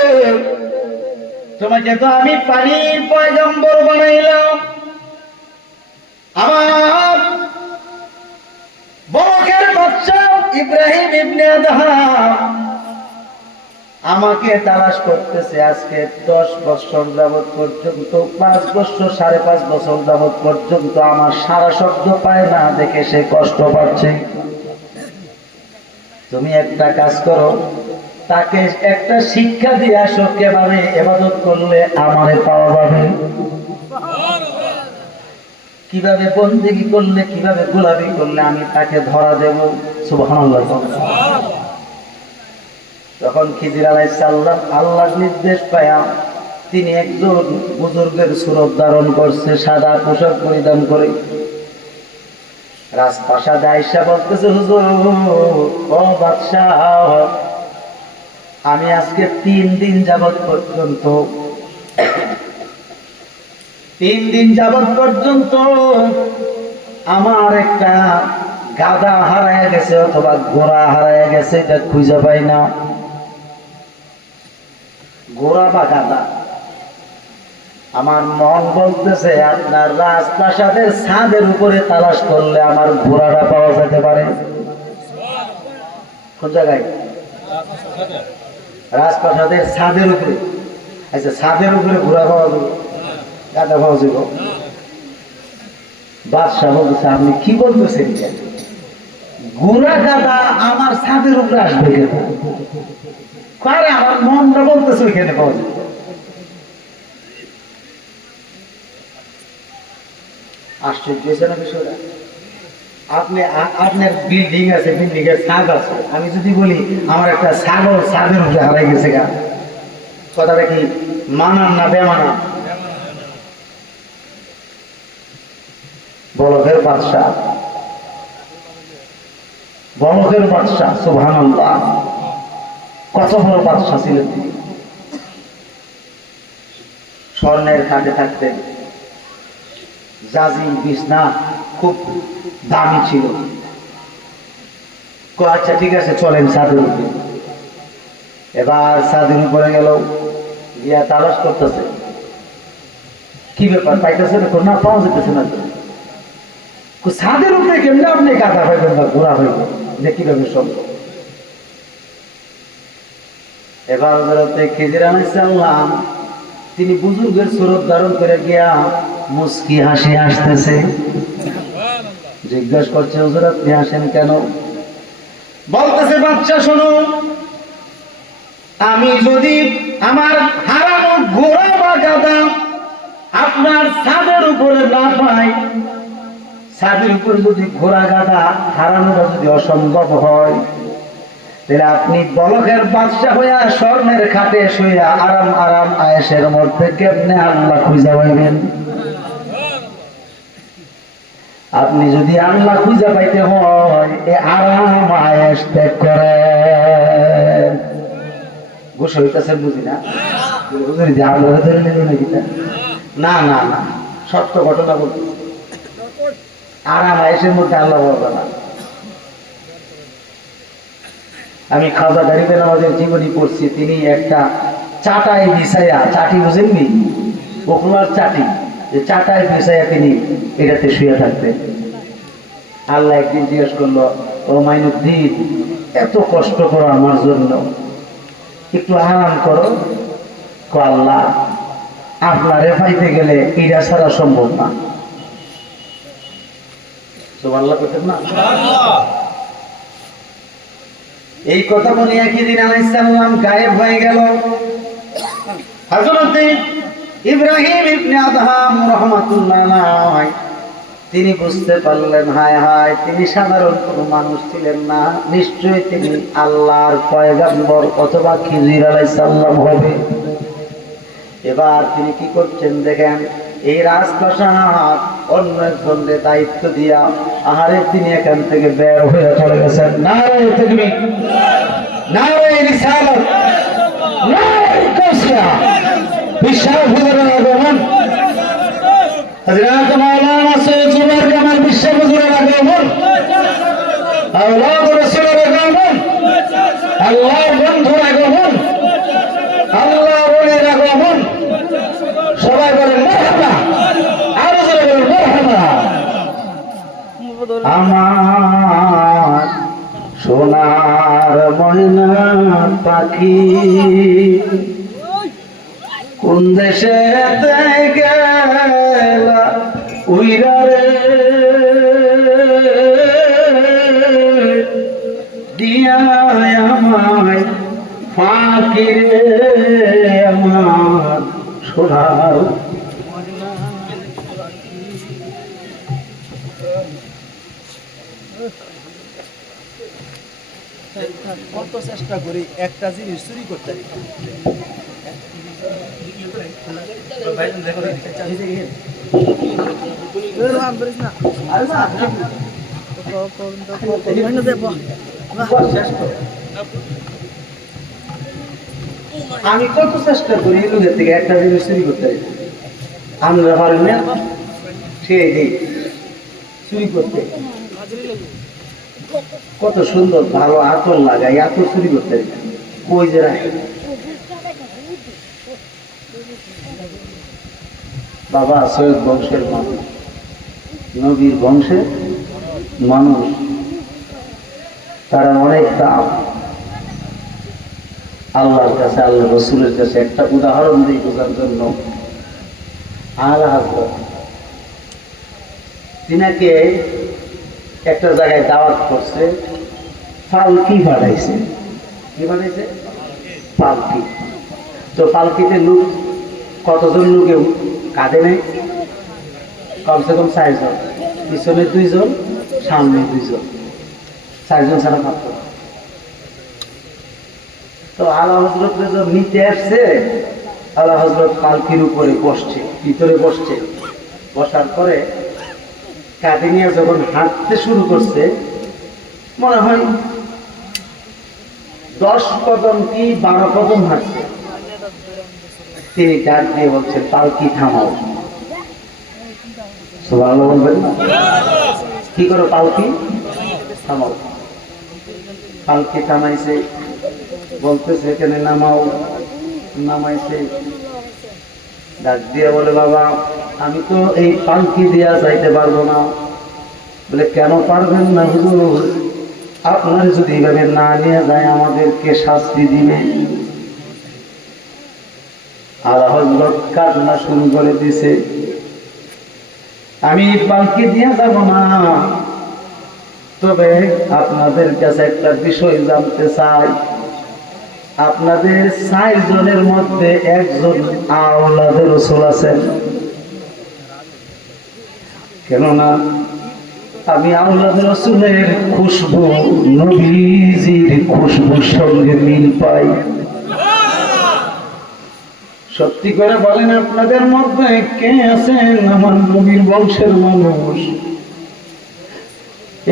তোমাকে তো আমি পানির পয়গম্বর বানাইলাম। আমার বরকের বাচ্চা ইব্রাহিম ইবনে আদহাম আমাকে তালাশ করতেছে আজকে 10 বছর যাবত পর্যন্ত, 5 বছর 5.5 বছর যাবত পর্যন্ত আমার সারা শব্দ পায় না, দেখে সে কষ্ট পাচ্ছে। তুমি একটা কাজ করো, তাকে একটা শিক্ষা দিয়ে আসো, কিভাবে ইবাদত করলে আমারে পাওয়া যাবে, কিভাবে বন্দেগী করলে, কিভাবে গোলামি করলে আমি তাকে ধরা দেব। সুবহানাল্লাহ। তখন খিজির আলাইহিস সালাম আল্লাহর নির্দেশ পায়া তিনি একজন বুজুর্গের সুরত ধারণ করছে, সাদা পোশাক পরিধান করে রাজপ্রাসাদে আয়েশা বলতেছে, হুজুর, ও বাদশাহ, আমি আজকে 3 দিন যাবত পর্যন্ত 3 দিন যাবত পর্যন্ত আমার একটা গাধা হারায় গেছে অথবা ঘোড়া হারায় গেছে, এটা খুঁজে পাই না। ঘোড়া বা গাধা, আমার মন বলতেছে আপনার রাজপ্রাসাদের ছাদের উপরে তালাশ করলে আমার ঘোড়াটা পাওয়া যেতে পারে। কোন জায়গায়? রাজপ্রাসাদের ছাদের উপরে। আচ্ছা, ছাদের উপরে ঘোড়া পাওয়া যাবে, গাধা পাওয়া যাবে? বাদশাহ বলতেছে, আপনি কি বলতেছেন? ঘোড়া গাধা আমার ছাদের উপরে আসবে কেন? কারে আমার মনটা বলতেছে ওইখানে পাওয়া যাবে। আশ্চর্য হয়েছে না বিষয়টা? আপনার বিল্ডিং আছে, বিল্ডিং এর ছাদ আছে, আমি যদি বলি আমার একটা ছাগল ছাদের উপরে হারাই গেছে, গা, কথাটা কি মানান না বেমানা? বলকের বাদশা, বলকের বাদশা, সুবহানাল্লাহ, কত বড় বাদশা ছিলেন তিনি। স্বর্ণের খাটে থাকতেন, জাজি বিছনা খুব দামি ছিল। আচ্ছা ঠিক আছে, চলেন ছাদের উপরে। এবার ছাদের উপরে গেল, গিয়া তালাশ করতেছে, কি ব্যাপার, পাইতেছে না? পাওয়া যেতেছে না। ছাদের উপরে কেমনে আপনি গাধা হইবেন বা ঘোড়া হইবেন, যে কিভাবে সম্ভব? এবার হযরতে খিজির আলাইহিস সালাম তিনি বুজুর্গের সুরত ধারণ করে গিয়া মুস্কি হাসি হাসতেছে। জিজ্ঞাসা করছে, হুজুর আপনি হাসেন কেন? বলতেছে, বাচ্চা শোনো, আমি যদি আমার হারানো ঘোড়া বা গাধা আপনার ছাদের উপরে না পাই, ছাদের উপরে যদি ঘোড়া গাধা হারানোটা যদি অসম্ভব হয়, তাহলে আপনি বলকের বাদশা হইয়া স্বর্ণের খাটে শুইয়া আরাম আরাম আয়েশের মধ্যে কেমনে আল্লাহ খুঁজা পাইবেন? আপনি যদি আল্লাহ খুঁজা পাইতে হয়, এ আরাম আয়েশ ত্যাগ করেন। গোস হইতেছে, বুঝি না? বুঝলি যে আল্লাহ ধরে নিল নাকি? না না না, সত্য ঘটনা বলতে, আরাম আয়েশের মধ্যে আল্লাহ বলবে না। আমি খাজা গরিবে নওয়াজের জীবনী পড়ছি, তিনি একটা চাটাই বিছাইয়া, চাটি বুঝেননি? ওখলার চাটি, যে চাটায় বিছাইয়া তিনি এটাতে শুয়ে থাকতেন। আল্লাহ একদিন জিজ্ঞেস করলো, ও মাইনুদ্দিন, এত কষ্ট করো আমার জন্য, একটু আরাম করো। আল্লাহ, আপনারে পাইতে গেলে এটা ছাড়া সম্ভব না। সুবহানাল্লাহ বলতেন না? এই কথা বলে একই দিন আলাইহিস সালাম গায়েব হয়ে গেল। হযরত ইব্রাহিম ইবনে আদহাম রাহমাতুল্লাহ আলাইহি তিনি বুঝতে পারলেন, হায় হায়, তিনি সাধারণ কোনো মানুষ ছিলেন না, নিশ্চয়ই তিনি আল্লাহর পয়গম্বর অথবা খিজির আলাইহিস সালাম হবে। এবার তিনি কি করছেন দেখেন, এই রাজপ্রাসাদ অন্য একজনের দায়িত্ব দিয়া আহারে তিনি এখান থেকে বের হয়ে চলে গেছেন। নারায়ে তাকবীর, নারায়ে রিসালাত, নারায়ে কাসিয়া। বিশাল হুজুরের আগমন, হযরত মাওলানা সৈয়দ জুবাইর কামাল বিশাল হুজুরের আগমন, আওলাদ রাসূলের আগমন, আল্লাহর বন্ধুর আগমন, আল্লাহর ওলির আগমন। সবাই বলেন মারহাবা, আরো জোরে বলেন মারহাবা। আমার সোনার ময়না পাখি কোন দেশে গেলা উইরা রে, দিয়া আমায় ফাঁকি রে, আমার সোনার। কত চেষ্টা করি একটা জিনিস চুরি করতে আমি কত চেষ্টা করি লোকের থেকে একটা জিনিস চুরি করতে, আমরা পারেন না, সেই দিই চুরি করতে। কত সুন্দর ভালো আতর লাগাই, আতর চুরি করতে কই যে রাখে। বাবা সৈয়দ বংশের মানুষ, নবীর বংশের মানুষ, তারা অনেক দাম আল্লাহর কাছে, আল্লাহ রসুলের কাছে। একটা উদাহরণ দিই বোঝার জন্য। আলা হযরত তিনাকে একটা জায়গায় দাওয়াত করছে, পালকি পাঠাইছে। কি পাঠাইছে? পালকি। তো পালকিতে লোক কতজন লোকে কাঁধে নেই? কমসে কম 4 জন, পিছনে 2 জন, সামনে 2 জন, 4 জন ছাড়া পারত না। তো আলা হযরত যখন নিতে আসছে, আলা হযরত পালকির উপরে বসছে, ভিতরে বসছে। বসার পরে কাঁধে নিয়ে যখন হাঁটতে শুরু করছে, মনে হয় 10 কদম কি 12 কদম হাঁটছে। তিনি ডাক দিয়ে বলছেন, পালকি থামাও। সুবহানাল্লাহ বলবেন না? কি করো? পালকি থামাও। পালকি থামাইছে, বলতেছে এখানে নামাও। নামাইছে, ডাক দিয়ে বলে, বাবা আমি তো এই পালকি দিয়া যাইতে পারবো না। বলে, কেন পারবেন না হুজুর? আপনার যদি এইভাবে না নিয়ে যায় আমাদেরকে শাস্তি দিবে। আর হযরত কান্না শুরু করে দিছে, আমি পালকি দিয়ে যাব না, তবে আপনাদের কাছে একটা বিষয় জানতে চাই। আপনাদের 4 জনের মধ্যে একজন আওলাদে রাসূল আছেন? কেননা আমি আওলাদে রাসূলের খুশবু নবীজির খুশবুর সঙ্গে মিল পাই। সত্যি করে বলেন, আপনাদের মধ্যে কে আছেন আমার নবীর বংশের মানুষ?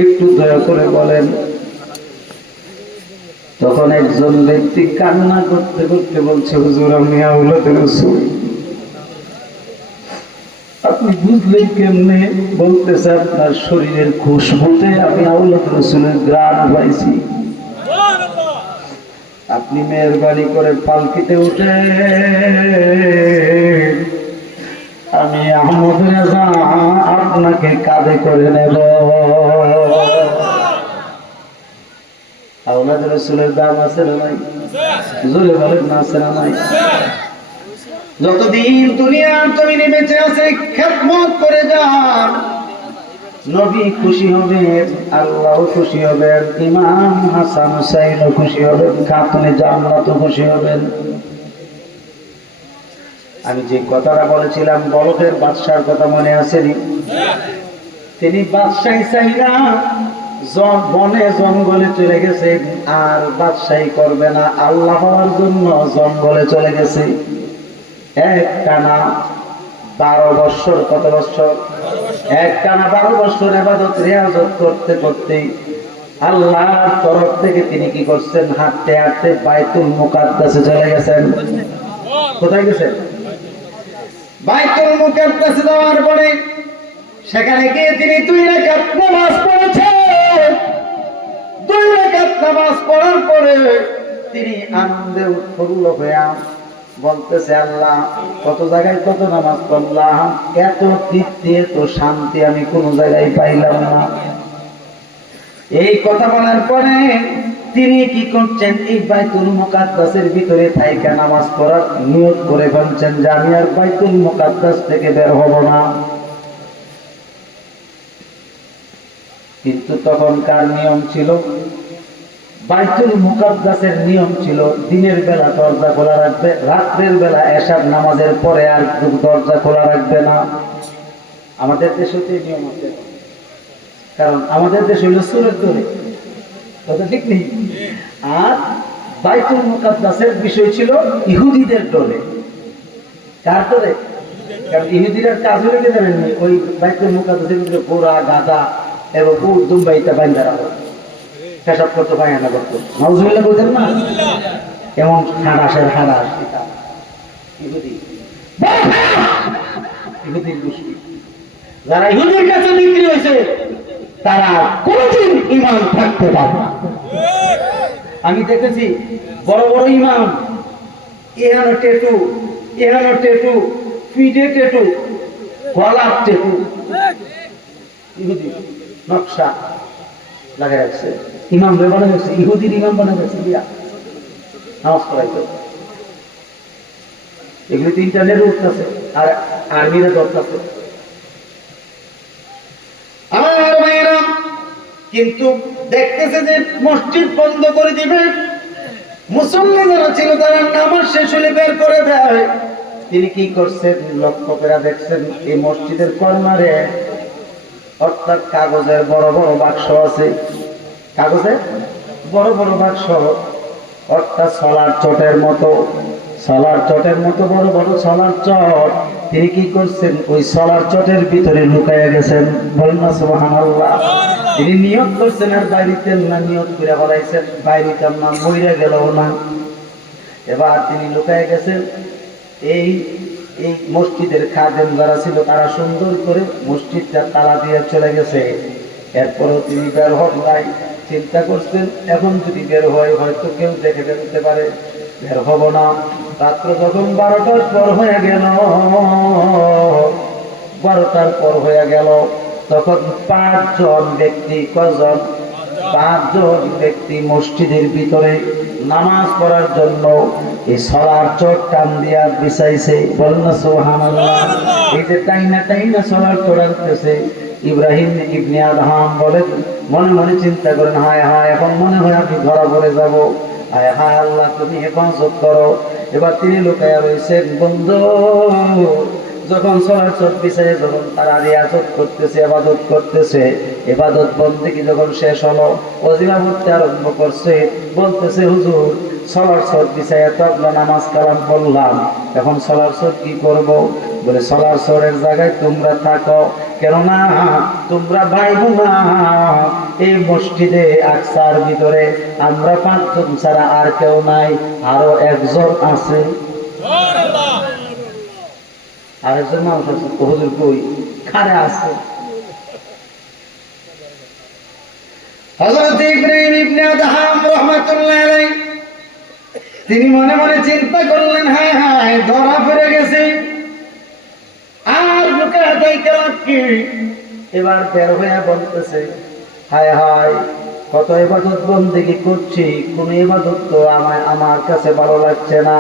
একটু দয়া করে বলেন। তখন একজন ব্যক্তি কান্না করতে করতে বলছে, হুজুর আমি আওলাদে রাসূল। আপনি বুঝলেন কেমনে? বলতেছে, আপনার শরীরের খুশবুতে আমি আওলাদে রাসূলের ঘ্রাণ পাইছি। আপনি মেহেরবানি করে পালকিতে উঠে আমি আহমদ রেজা আপনাকে কাঁধে করে নেব। আওলাদ রাসূলের দাম আছে না নাই? জোরে বলেন না, আছে না নাই? যতদিন দুনিয়ার জমিনে বেঁচে আছে খেদমত করে যান, নবী খুশি হবেন, আল্লাহ খুশি হবেন, ইমাম হাসান হুসাইন খুশি হবেন, খাতুনে জান্নাত খুশি হবেন। আমি যে কথাটা বলেছিলাম বলকের বাদশার কথা মনে আসেনি? তিনি বাদশাহী চাই না, বনে জঙ্গলে চলে গেছে, আর বাদশাহী করবে না, আল্লাহ হওয়ার জন্য জঙ্গলে চলে গেছে। একটানা 12 বছর, কত বছর? একটানা 12 বছর ইবাদত রিয়াজত করতে করতে আল্লাহর তরফ থেকে তিনি কি করছেন? হাঁটতে হাঁটতে বাইতুল মুকাদ্দাসে চলে গেছেন। কোথায় গেছেন? বাইতুল মুকাদ্দাসে যাওয়ার পরে সেখানে গিয়ে তিনি 2 রাকাত নামাজ পড়েছেন। 2 রাকাত নামাজ পড়ার পরে তিনি আনন্দে উৎফুল্ল হয়ে বলতেছে, আল্লাহ কত জায়গায় কত নামাজ পড়লাম, এত তৃপ্তি এত শান্তি আমি কোন জায়গায় পাইলাম না। এই কথা বলার পরে তিনি কি করছেন? এই বাইতুল মুকাদ্দাসের ভিতরে থাইকা নামাজ পড়ার নিয়ত করে ফেলছেন যে আমি আর বাইতুল মুকাদ্দাস থেকে বের হব না। কিন্তু তখনকার নিয়ম ছিল, বাইতুল মুকাদ্দাসের নিয়ম ছিল দিনের বেলা দরজা খোলা রাখবে, রাত্রের বেলা এশার নামাজের পরে আর দরজা খোলা রাখবে না। আমাদের দেশে তো নিয়ম আছে, কারণ আমাদের দেশ হইল সুরের দরে, কথা ঠিক নেই। আর বাইতুল মুকাদ্দাসের বিষয় ছিল ইহুদিদের ডরে। কার ডরে? কারণ ইহুদিরা কাজ হলে কি জানেন, ওই বাইতুল মুকাদ্দাসের ভিতরে ঘোড়া গাধা এবং উট দুম্বাইটা বাইন্দা রাখো, পেশাব করতো, পায়খানা করতো, নাউজুবিল্লাহ বলতেন না, এমন হাড়াসের হাড়াস ইহুদি, ইহুদির গোষ্ঠী। যারা ইহুদির কাছে বিক্রি হয়েছে তারা কোনদিন ইমান থাকতে পারবে না। আমি দেখেছি বড় বড় ইমাম, এহানো টেটু, এহানো টেটু, পিঠে টেটু, গলার টেটু, ইহুদি নকশা লাগাই রাখছে। ইমাম বানা যাচ্ছে, ইহুদির ইমাম বানা যাচ্ছে দিয়া নামাজ পড়াইতো। এগুলি তো ইন্টারনেট উঠতেছে আর আর্মিরা ধরতেছে। আমার ভাইয়েরা কিন্তু দেখতেছে যে মসজিদ বন্ধ করে দিবে, মুসল্লি যারা ছিল তারা নামাজ শেষ হলে বের করে দেয়। তিনি কি করছেন? লক্ষ্য করে দেখছেন এই মসজিদের কর্নারে অর্থাৎ কাগজের বড় বড় বাক্স আছে, কাগজের বড় বড় বাক্স, অর্থাৎ সলার চটের মতো, সলার চটের মতো বড় বড় সলার চট। তিনি কি করছেন? ওই সলার চটের ভিতরে লুকাইয়া গেছেন। বলেন না সুবহানাল্লাহ। তিনি নিয়ত করছেন আর বাইরিতেন না, নিয়ত করে বলাইছেন বাইরিতাম না, মইরা গেল না। এবার তিনি লুকাইয়া গেছেন। এই এই মসজিদের খাদেম যারা ছিল তারা সুন্দর করে মসজিদটা তালা দিয়ে চলে গেছে। এরপরও তিনি বের হন নাই। চিন্তা করছেন এখন যদি বের হয় হয়তো কেউ দেখে ফেলতে পারে, বের হব না। রাত্র যখন 12টার পর হয়ে গেল, 12টার পর হয়ে গেল, তখন 5 জন ব্যক্তি, কজন? 5 জন ব্যক্তি মসজিদের ভিতরে নামাজ পড়ার জন্য এই সলার চট টান দিয়া বিছাইছে। বলেন না সুবহানাল্লাহ। এই যে টাইনা টাইনা সলার চট আনতেছে, ইব্রাহিম ইবনে আদহাম বলেন, মনে মনে চিন্তা করেন, হায় হায় এখন মনে হয় আমি ধরা পড়ে যাব, হায় হায় আল্লাহ তুমি হেফাজত করো। এবার তিনি লুকাইয়া রয়েছেন। বন্ধু, যখন সলার চট বিছাইয়ে যখন তারা রিয়াজত করতেছে, ইবাদত করতেছে, ইবাদত বন্দেগী যখন শেষ হলো, ওজিফা পড়তে আরম্ভ করছে, বলতেছে হুজুর সলার চট বিছাইয়া তো আপনার নামাজ কালাম পড়লাম, এখন সলার চট কি করব? বলে সলার চটের জায়গায় তোমরা থাকো, কেননা তোমরা ভাই বোনা এই মসজিদে আকসার ভিতরে আমরা 5 জন ছাড়া আর কেউ নাই, আরো একজন আছে। আরেকজন মানুষ আছে, হুজুর কই? খারে আছে। হযরত ইব্রাহিম ইবনে আদহাম রাহমাতুল্লাহ আলাইহি তিনি মনে মনে চিন্তা করলেন, হায় হায় ধরা পড়ে গেছে, আর রেখে লাভ কি? এবার বের হয়ে বলতেছে, হায় হায়, কত ইবাদত বন্দেগী করছি, কোন ইবাদত তো আমার কাছে ভালো লাগছে না।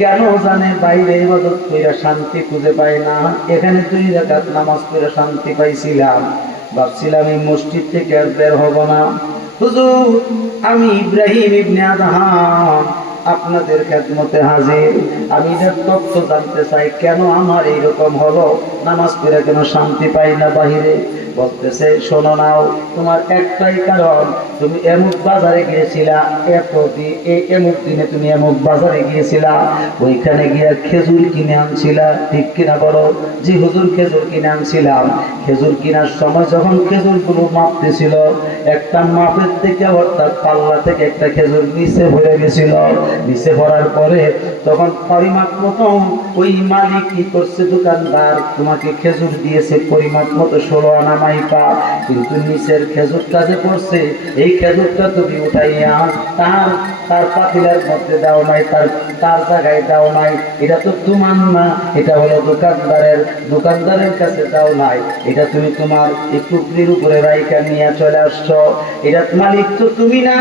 কেন জানে বাইরে ইবাদত কইরা শান্তি খুঁজে পাই না, এখানে 2 রাকাত নামাজ পড়ে শান্তি পাইছিলাম। ভাবছিলাম এই মসজিদ থেকে আর বের হব না। হুজুর, আমি ইব্রাহিম ইবনে আদহাম আপনাদের খেদমতে হাজির। আমি এর তথ্য জানতে চাই, কেন আমার এইরকম হলো, নামাজ পড়ে কেন শান্তি পাই না বাহিরে? বলতেছে, শোনো নাও, তোমার একটাই কারণ, তুমি এমুক বাজারে গিয়েছিলা, এমুক দিনে তুমি এমুক বাজারে গিয়েছিলা, ওইখানে গিয়ে খেজুর কিনে আনছিলা, ঠিক কিনা বলো? জি হুজুর, খেজুর কিনে আনছিলাম। খেজুর কেনার সময় যখন খেজুরগুলো মাপতেছিল, একটা মাপের থেকে অর্থাৎ পাল্লা থেকে একটা খেজুর নিচে পড়ে গেছিল। নিচে পড়ার পরে তখন পরিমাপ মতো ওই মালিক কি করছে, দোকানদার তোমাকে খেজুর দিয়েছে পরিমাপ মতো 16 আনা মাইপা, কিন্তু নিচের খেজুরটা যে পড়ছে, এই খেজুরটা তুমি উঠাইয়া তার পাতিলার মধ্যে দাও নাই, তার জায়গায় দাও নাই। এটা তো তোমার না, এটা হলো দোকানদারের কাছে দাও নাই। এটা তুমি তোমার এই টুকরির উপরে রাইকা নিয়ে চলে আসছো। এটা মালিক তো তুমি না।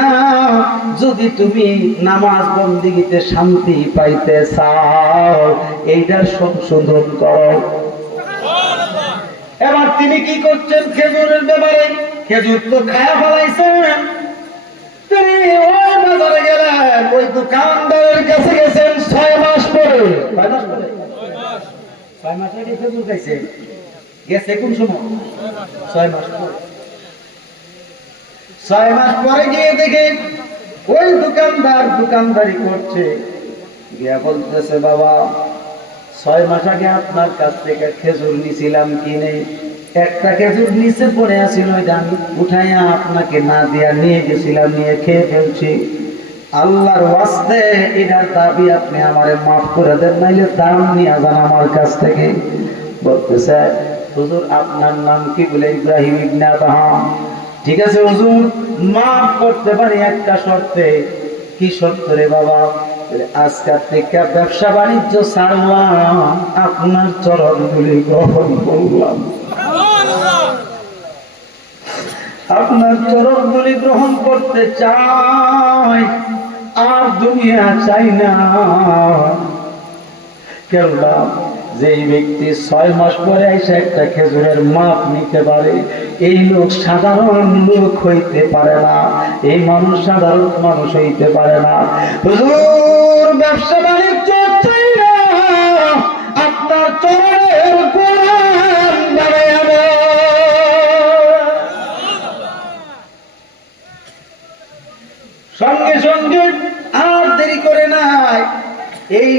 যদি তুমি নামাজ বন্দেগীতে শান্তি পাইতে চাও, এইটার সংশোধন করো। এবার তিনি কি করছেন খেজুরের ব্যাপারে? খেজুর তো খায়া ফেলাইছেন। তিনি ওই বাজারে গেলেন, ওই দোকানদারের কাছে গেছেন 6 মাস পরে। 6 মাস পরে? 6 মাস আগে খেজুর খাইছে, গেছে কোন সময়? 6 মাস পরে। 6 মাস পরে গিয়ে দেখে ওই দোকানদার দোকানদারি করছে। গিয়া বলতেছে, বাবা, 6 মাস আগে আপনার কাছ থেকে খেজুর নিছিলাম কিনে, একটা খেজুর নিচে পড়ে আছিল, ওইটা আমি উঠাইয়া আপনাকে না দিয়া নিয়ে গেছিলাম, নিয়ে খেয়ে ফেলছি। আল্লাহর ওয়াস্তে এটার দাবি আপনি আমারে মাফ করে দেন, নাইলে দাম নিয়ে যান আমার কাছ থেকে। বলতেছে, হুজুর আপনার নাম কি? বলে, ইব্রাহিম ইবনে আদহাম। ঠিক আছে হুজুর, মাফ করতে পারি একটা শর্তে। কি শর্ত রে বাবা? আজকের থেকে ব্যবসা বাণিজ্য ছাড়লাম, আপনার চরণগুলি গ্রহণ করলাম, আপনার চরণগুলি গ্রহণ করতে চাই, আর দুনিয়া চাই না। কেনলাম যে ব্যক্তি 6 মাস পরে এসে একটা খেজুরের মাপ নিতে পারে, এই লোক সাধারণ লোক হইতে পারে না, এই মানুষ সাধারণ মানুষ হইতে পারে না। হুজুর, ব্যবসা বাণিজ্য চাই না, আপনার চরণের গোলাম বানাবো। সঙ্গে সঙ্গে আর দেরি করে নাই, এই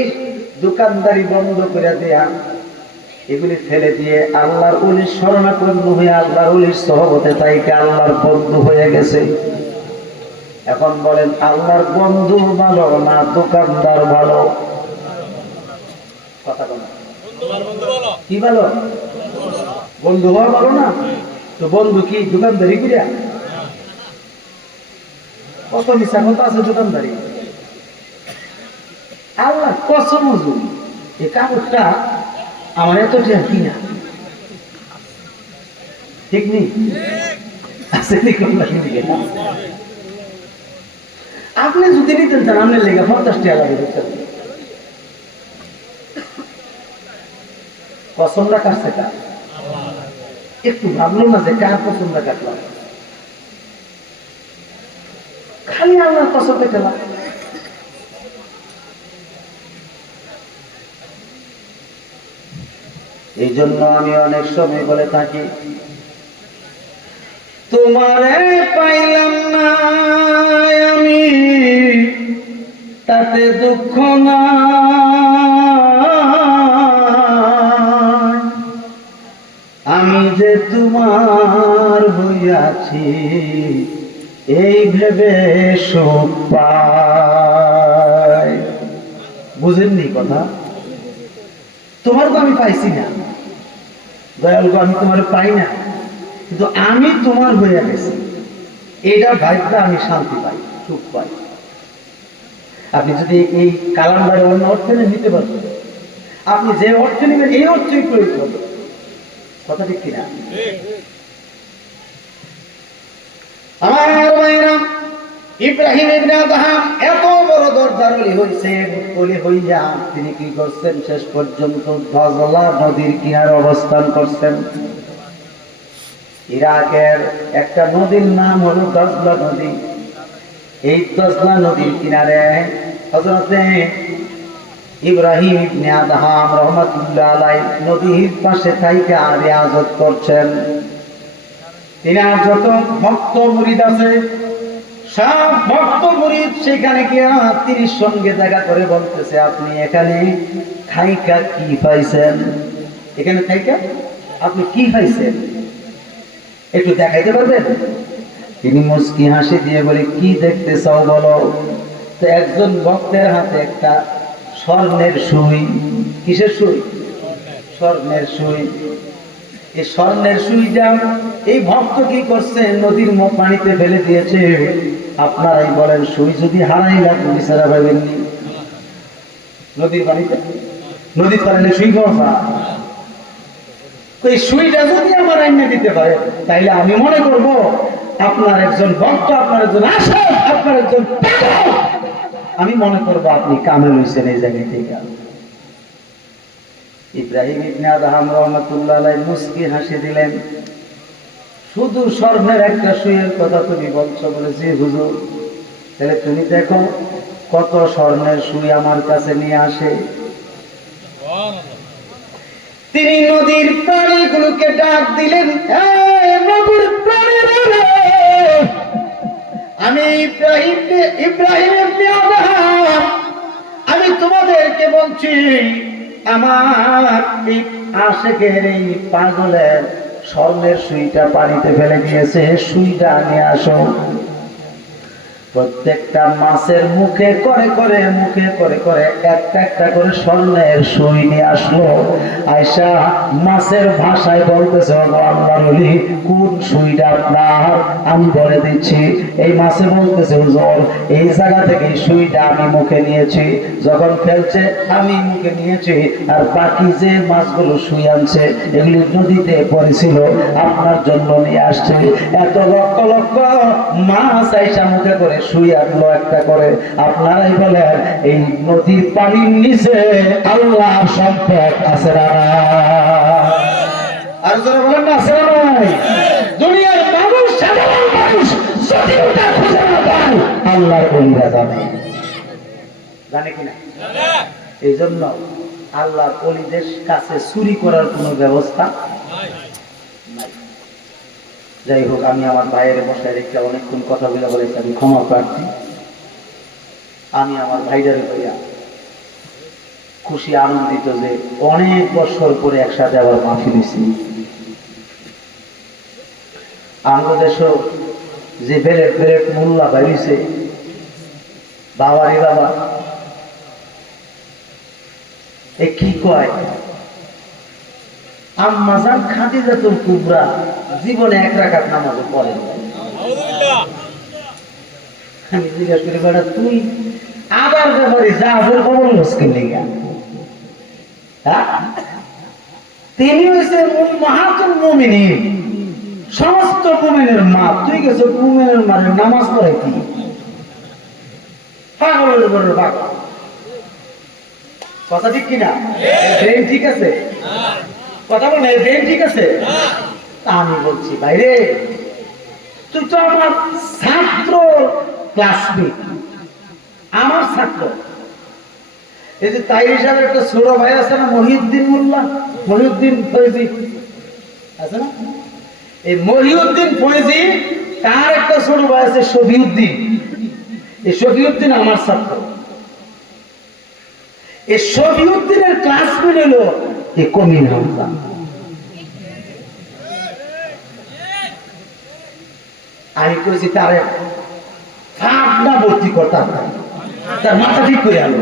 দোকানদারি বন্ধ করে দেয়া, এগুলি ফেলে দিয়ে আল্লাহর ওলির শরণাপন্ন হয়ে আল্লাহর ওলির সহবতে তাইকে আল্লাহর বন্ধু হয়ে গেছে। এখন বলেন, আল্লাহর বন্ধু ভালো না দোকানদার ভালো? কথা বলেন, কি ভালো? বন্ধু হওয়া ভালো না? তো বন্ধু কি দোকানদারি করিয়া? কত মিশা কথা আছে দোকানদারি। আল্লাহ কসম, হুজুর, এই কাপড়টা আমার এত কিনা, ঠিক নেই? আপনি যদি নিতেন চান, আপনার লেগে 50 টাকা লাগে। কসমটা কাটছে কার? একটু ভাবলো না যে কার কসমটা কাটলাম? খালি আল্লাহর কসমটা খেলা। এই জন্য আমি অনেক সময় বলে থাকি, তোমারে পাইলাম না আমি, তাতে দুঃখ না, আমি যে তোমার হইয়াছি, এই ভেবে সুখ পাই। বুঝেননি কথা? তোমার তো আমি পাইছি না, দয়াল গো, আমি তোমার পাই না, কিন্তু আমি তোমার হয়ে গেছি, এটা ভাইটা আমি শান্তি পাই, সুখ পাই। আপনি যদি এই কালামবারে অন্য অর্থে নিতে পারবেন, আপনি যে অর্থে নেবেন এই অর্থই প্রয়োগ করবেন। কথা ঠিক কিনা? আমার ভাইরা, ইব্রাহিম ইবনে আদহাম এত বড় দরজার ওলি হইছেন, ওলি হইয়া তিনি কি করছেন? শেষ পর্যন্ত দজলা নদীর কিনারে অবস্থান করছেন। ইরাকের একটা নদীর নাম হলো দজলা নদী। এই দজলা নদীর কিনারে হযরতে ইব্রাহিম ইবনে আদহাম রাহমাতুল্লাহ আলাইহি নদীর পাশে থাইকা রিয়াজত করছেন। তিনার যত ভক্ত মুরিদ আছে, সব ভক্ত মুরিদ সেখানে গিয়া তিনি সঙ্গে দেখা করে বলতেছে, আপনি এখানে থাইকা কি পাইছেন? এখানে থাইকা আপনি কি পাইছেন? একটু দেখাইতে পারবেন? তিনি মুস্কি হাসি দিয়ে বলে, কি দেখতে চাও বলো? তো একজন ভক্তের হাতে একটা স্বর্ণের সুই। কিসের সুই? স্বর্ণের সুই। এই স্বর্ণের সুইটা এই ভক্ত কি করছে? নদীর পানিতে ফেলে দিয়েছে। আপনারাই বলেন, সুই যদি হারাই লাগবে বিচারা পাবেননি নদীর পানিতে? নদীর পানিতে সুই পাওয়া যায়? এই সুইটা যদি আমার আইনে দিতে পারে, তাইলে আমি মনে করব আপনার একজন ভক্ত, আপনার একজন আশা, আপনার একজন পাগল, আমি মনে করব আপনি কামেল হইছেন এই জায়গা থেকে। ইব্রাহিম ইবনে আদহাম রাহমাতুল্লাহ আলাইহি মুস্কি হাসি দিলেন, শুধু স্বর্ণের একটা সুইয়ের কথা তুমি বলছো? বলেছি হুজুর, তাহলে তুমি দেখো কত স্বর্ণের সুই আমার কাছে নিয়ে আসে। তিনি নদীর প্রাণীগুলোকে ডাক দিলেন, নদীর প্রাণীরা, আমি ইব্রাহিম ইবনে আদহাম, আমি তোমাদেরকে বলছি, আমার এই আশেকের এই পাগলের স্বর্ণের সুইটা পানিতে ফেলে দিয়েছে, সুইটা নিয়ে আসো। প্রত্যেকটা মাছের মুখে করে একটা একটা করে স্বর্ণের সুই নিয়ে আসলো। আয়সা মাছের ভাষায় বলতেছে, আল্লাহর ওলি, কোন সুইটা আপনার? আমি বলে দিচ্ছি। এই মাছে বলতেছে, হুজুর, এই জায়গা থেকে সুইটা আমি মুখে নিয়েছি, যখন ফেলছে আমি মুখে নিয়েছি, আর বাকি যে মাছগুলো সুই আনছে এগুলি নদীতে পড়েছিল, আপনার জন্য নিয়ে আসছে। এত লক্ষ লক্ষ মাছ আইসা মুখে করে সুই আনলো একটা করে। আপনারাই বলেন, এই নদীর পানির নিচে আল্লাহর সম্পদ আছে না? আর যারা বলেন না, আছে না নাই? দুনিয়ার মানুষ, সাধারণ মানুষ যদি ওটা খুঁজে না পায়, আল্লাহর ওলিরা জানে। জানে কিনা? এই জন্য আল্লাহর ওলিদের কাছে চুরি করার কোনো ব্যবস্থা নাই। যাই হোক, আমি আমার ভাইয়ের বসায় রেখে অনেকক্ষণ কথা বলেছি, আমি ক্ষমা প্রার্থী। আমি আমার ভাইদের ভাইয়া খুশি আনন্দিত যে অনেক বছর পরে একসাথে আবার মাহফিল হইছি। আমাদের দেশও যে বেলেট বেলেট মোল্লা বাইছে, বাবারি বাবা, এ কি কয়, আম্মাজান খাদিজাতুল কুবরা জীবনে এক রাকাত নামাজ পড়েন। আমি জিজ্ঞাসা করি, বেটা তুই আবার ব্যাপারে যা আজের খবর মুশকিল লেগে, তিনি হয়েছে উম্মাহাতুল মুমিনিন, সমস্ত মুমিনের মা। তুই গেছো মুমিনের মায়ের নামাজ পড়ে কি? পাগলের উপরে পাগল। কথা ঠিক কিনা? ব্রেন ঠিক আছে? কথা বলে ব্রেন ঠিক আছে? আমি বলছি, ভাইরে, তুই তো আমার ছাত্র, ক্লাসমেট, আমার ছাত্র। এই যে তাই হিসাবে একটা ছোট ভাই আছে না, মহিউদ্দিন মোল্লা, মহিউদ্দিন ফৈজি আছে না? এই মহিউদ্দিন ফৈজি, তার একটা ছোট ভাই আছে শফিউদ্দিন। এই শফিউদ্দিন আমার ছাত্র। এই শফিউদ্দিনের ক্লাসমেট হলো এই কমিন হামজা। আমি করেছি তারে ফাঁকনা ভর্তি করতাম, তার মাথা ঠিক করে আলো।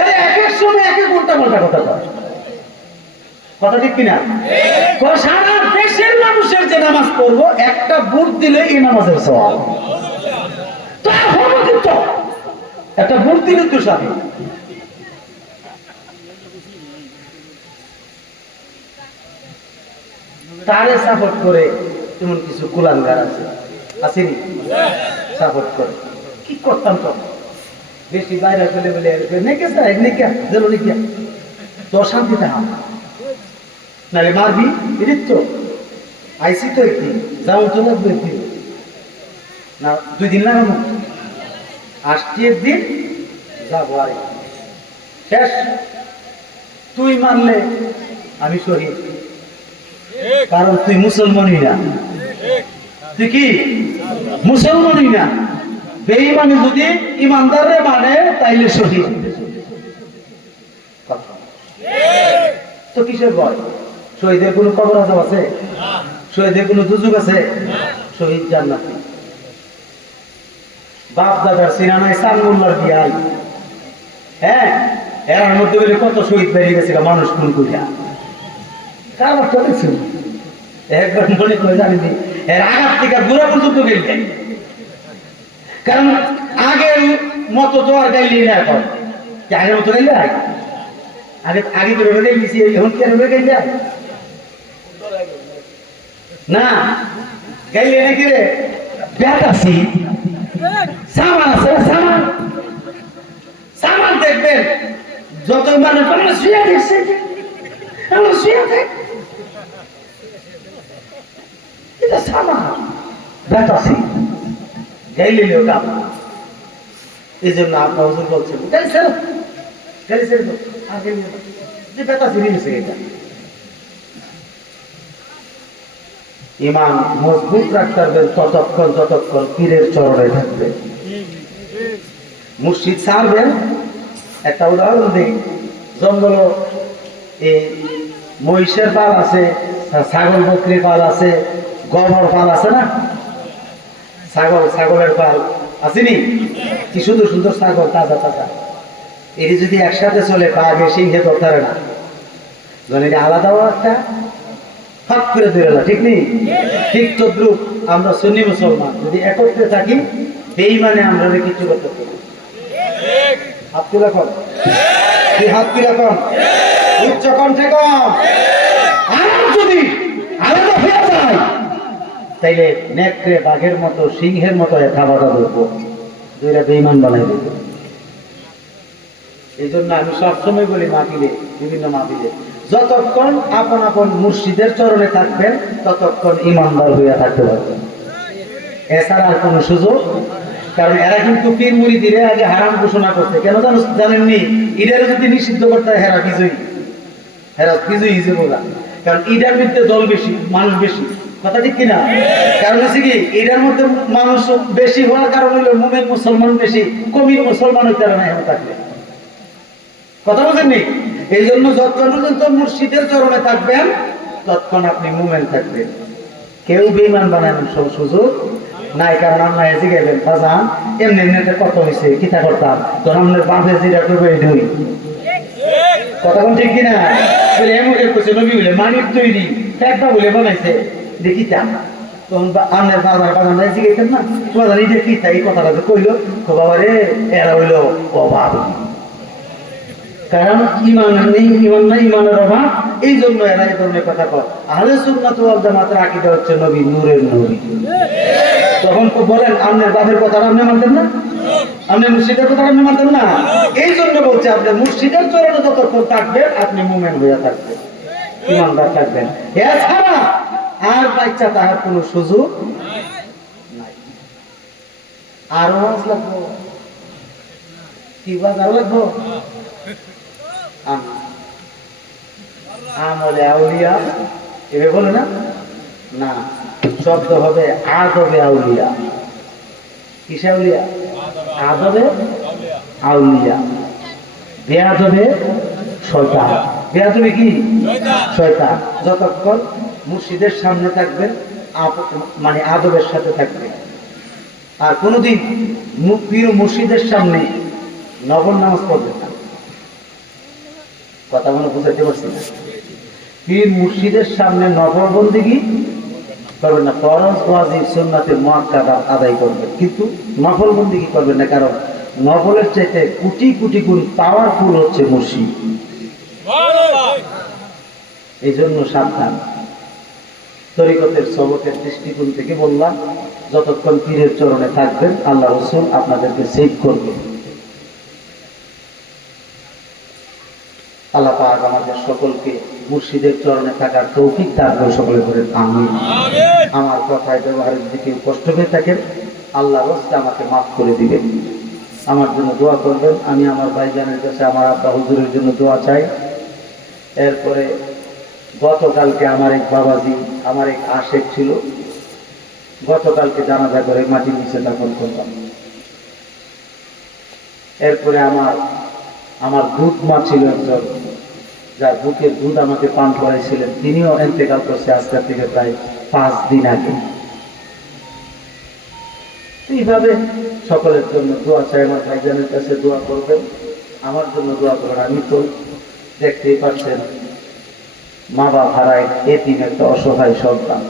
এক এক সময় এক এক উল্টা পাল্টা কথা কয়। কথা ঠিক কিনা? সারা দেশের মানুষের যে নামাজ পড়বো, একটা বুট দিলে এই নামাজের সওয়াব। কিন্তু একটা বুট দিলে তো সাথে তারে সাপোর্ট করে এমন কিছু কুলাঙ্গার আছে, আসেনি? সাপোর্ট করে কি করতাম তো বেশি বাইরে ফেলে বলে নেকে যায় নেকে দিল নেকে তো শান্তিতে হাম নালে মারবি এদিক তো আইসি তো একদিন যাও তো লাগবে একদিন না 2 দিন লাগানো আসছি একদিন যাবো আর শেষ তুই মানলে আমি শহীদ কারণ তুই মুসলমানই না তুই কি মুসলমানই না বেঈমানি যদি ইমানদারে মানে তাইলে শহীদ তো কিসের ভয় শহীদের কোনো কবর আযাব আছে শহীদের কোনো দুজক আছে শহীদ জান্নাতি বাপ দাদার সিনানায় সানমুল্লার বিয়াই হ্যাঁ এর মধ্যে বলে কত শহীদ বেরিয়ে গেছে মানুষ খুন করিয়া কার বাপ করেছিল একবার মনে করে জানিনি এর আঘাত থেকে বুড়া পর্যন্ত গেলে কারণ আগের মতো তো আর গাইলি না এখন আগের মতো গাইলে আগে আগে তো ভেবে গেছি এখন কেন ভেবে গাইলে না গাইলে নাকি রে ব্যাটাসি সামান আছে সামান সামান দেখবেন যত মানুষ আমরা শুয়ে দেখছে আমরা শুয়ে দেখ এটা সামান ব্যাটাসি গাইলে ওটা এই জন্য আপনার হুজুর বলছেন গাইল ছেড়ে তো আগে যে ব্যাটাসি নিয়েছে এটা ইমান মজবুত রাখতে পারবেন যতক্ষণ পীরের চরণে থাকবে মুর্শিদ ছাড়বেন একটা উদাহরণ দিই জঙ্গল এই মহিষের পাল আছে ছাগল বকরির পাল আছে গবর পাল আছে না ছাগলের পাল আসেনি কি সুন্দর সুন্দর ছাগল তাজা তাজা এটি যদি একসাথে চলে বাঘে সিংহে ধরতে না মানে আলাদাও একটা ফাঁক করে ধরে না ঠিক নেই ঠিক তদ্রুপ আমরা সুন্নি মুসলমান যদি একত্রে থাকি বেঈমানে আমরা কিছু করতে পারি হাত তুলে কম তুই হাত তুলে কম উচ্চ কণ্ঠে কম আর যদি আলাদা হয়ে যায় তাইলে নেকড়ে বাঘের মতো সিংহের মতো খাবারটা ধরবো দুইটা বেঈমান বানাই দেবো এই জন্য আমি সবসময় বলি মাহফিলে বিভিন্ন মাহফিলে যতক্ষণ আপন আপন মুর্শিদের চরণে থাকবেন ততক্ষণ ইমানদার হইয়া থাকতে পারবেন এছাড়া আর কোনো সুযোগ কারণ এরা কিন্তু পীর মুরিদিরে আগে হারাম ঘোষণা করছে কেন জানেননি ইডারে যদি নিষিদ্ধ করতে হয় হেরা বিজয়ী হিসেবে কারণ ইডার মধ্যে দল বেশি মানুষ বেশি কথা ঠিক কিনা কারণ হচ্ছে কি এটার মধ্যে মানুষ বেশি হওয়ার কারণ হলো মুমিন মুসলমান বেশি কমি মুসলমান হইতে পারে না এখন থাকলে কথা বুঝেননি এই জন্য যতক্ষণ পর্যন্ত মুর্শিদের চরণে থাকবেন ততক্ষণ আপনি মুমিন থাকবেন কেউ বেঈমান বানানোর সুযোগ নাই কারণ আমরা এসে গেলেন বাজান এমনি এমনিতে কত হয়েছে কিতা করতাম তখন আমাদের বাঁধে যেটা করবো এই দুই কথা কোন ঠিক কিনা বলে এমুকে করছে নবী বলে মানিক তৈরি একটা বলে বানাইছে দেখিতাম তখন আমাদের বাজার এসে গেছেন না বাজার এই যে কিতা এই কথাটা যে কইলো তো বাবা রে এরা হইলো অভাব কারণ ইমান নেই ইমান নাই ইমানের অভাব এই জন্য এরা এই ধরনের কথা কয় আহলে সুন্নাত ওয়াল জামাতের আকীদা হচ্ছে নবী নূরের নবী তখন তো বলেন আপনার বাপের কথা আপনি মানতেন না আপনি মুর্শিদের কথা আপনি মানতেন না এই জন্য বলছে আপনি মুর্শিদের চরণে যতক্ষণ থাকবেন আপনি মুমিন হয়ে থাকবেন ইমানদার থাকবেন এছাড়া আর বাচ্চা তাহার কোনো সুযোগ নাই আরো লাগবো কি বাজার লাগবো আমলে আউলিয়া এভাবে বলে না না শব্দ হবে আদবে আউলিয়া কিসে আউলিয়া আদবে আউলিয়া বেয়াদবে শয়তান বেয়াদবে কি শয়তান যতক্ষণ মুর্শিদের সামনে থাকবেন মানে আদবের সাথে থাকবেন আর কোনোদিন পীর মুর্শিদের সামনে নফল নামাজ পড়বেন না কথা মনে বুঝাতে পারছি না পীর মুর্শিদের সামনে নফল বন্দেগী করবেন না ফরজ ওয়াজিব সুন্নাতের মুআক্কাদা আদায় করবেন কিন্তু নফল বন্দেগী করবেন না কারণ নফলের চাইতে কোটি কোটি গুণ পাওয়ারফুল হচ্ছে মুর্শিদ এই জন্য সাবধান তরিকতের সবকের দৃষ্টিকোণ থেকে বললাম, যতক্ষণ পীরের চরণে থাকবেন আল্লাহ রাসূল আপনাদেরকে সেভ করবেন। আল্লাহ পাক আমাদের সকলকে মুর্শিদের চরণে থাকার তৌফিক দান করে, সকলে করেন আমিন। আমার কথায় ব্যবহারের দিকে কষ্ট হয়ে থাকেন, আল্লাহ রাস্তা আমাকে মাফ করে দিবেন। আমার জন্য দোয়া করবেন। আমি আমার ভাইজানের কাছে আমার আব্বা হুজুরের জন্য দোয়া চাই। এরপরে গতকালকে আমার এক বাবাজি, আমার এক আশেক ছিল, গতকালকে জানাজা করে মাটির নিচে দাফন করলাম। এরপরে আমার দুধ মা ছিল একজন, যার বুকের দুধ আমাকে পান করাইছিলেন, তিনিও ইন্তেকাল করছে আজকে থেকে প্রায় 5 দিন আগে। এইভাবে সকলের জন্য দোয়া চাই। আমার ভাইজানের কাছে দোয়া করবেন, আমার জন্য দোয়া করবেন। আমি তো দেখতেই পাচ্ছেন মা বাবা হারায় এতিম একটা অসহায় সন্তান।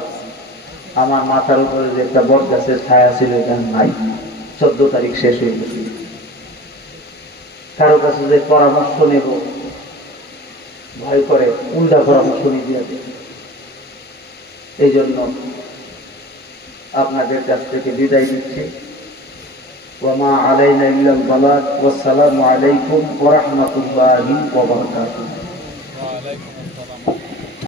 আমার মাথার উপরে যে একটা বট গাছের ছায়া ছিল এটা নাই, 14 তারিখ শেষ হয়ে গেছে। কারো কাছে যে পরামর্শ নেব ভয় করে, উল্টা পরামর্শ নিয়ে দিয়ে দেয়। এই জন্য আপনাদের কাছ থেকে বিদায় দিচ্ছি। ওয়া মা আলাইনা ইল্লাল বালাগ। ওয়াসসালামু আলাইকুম ওয়া রাহমাতুল্লাহি ওয়া বারাকাতুহু।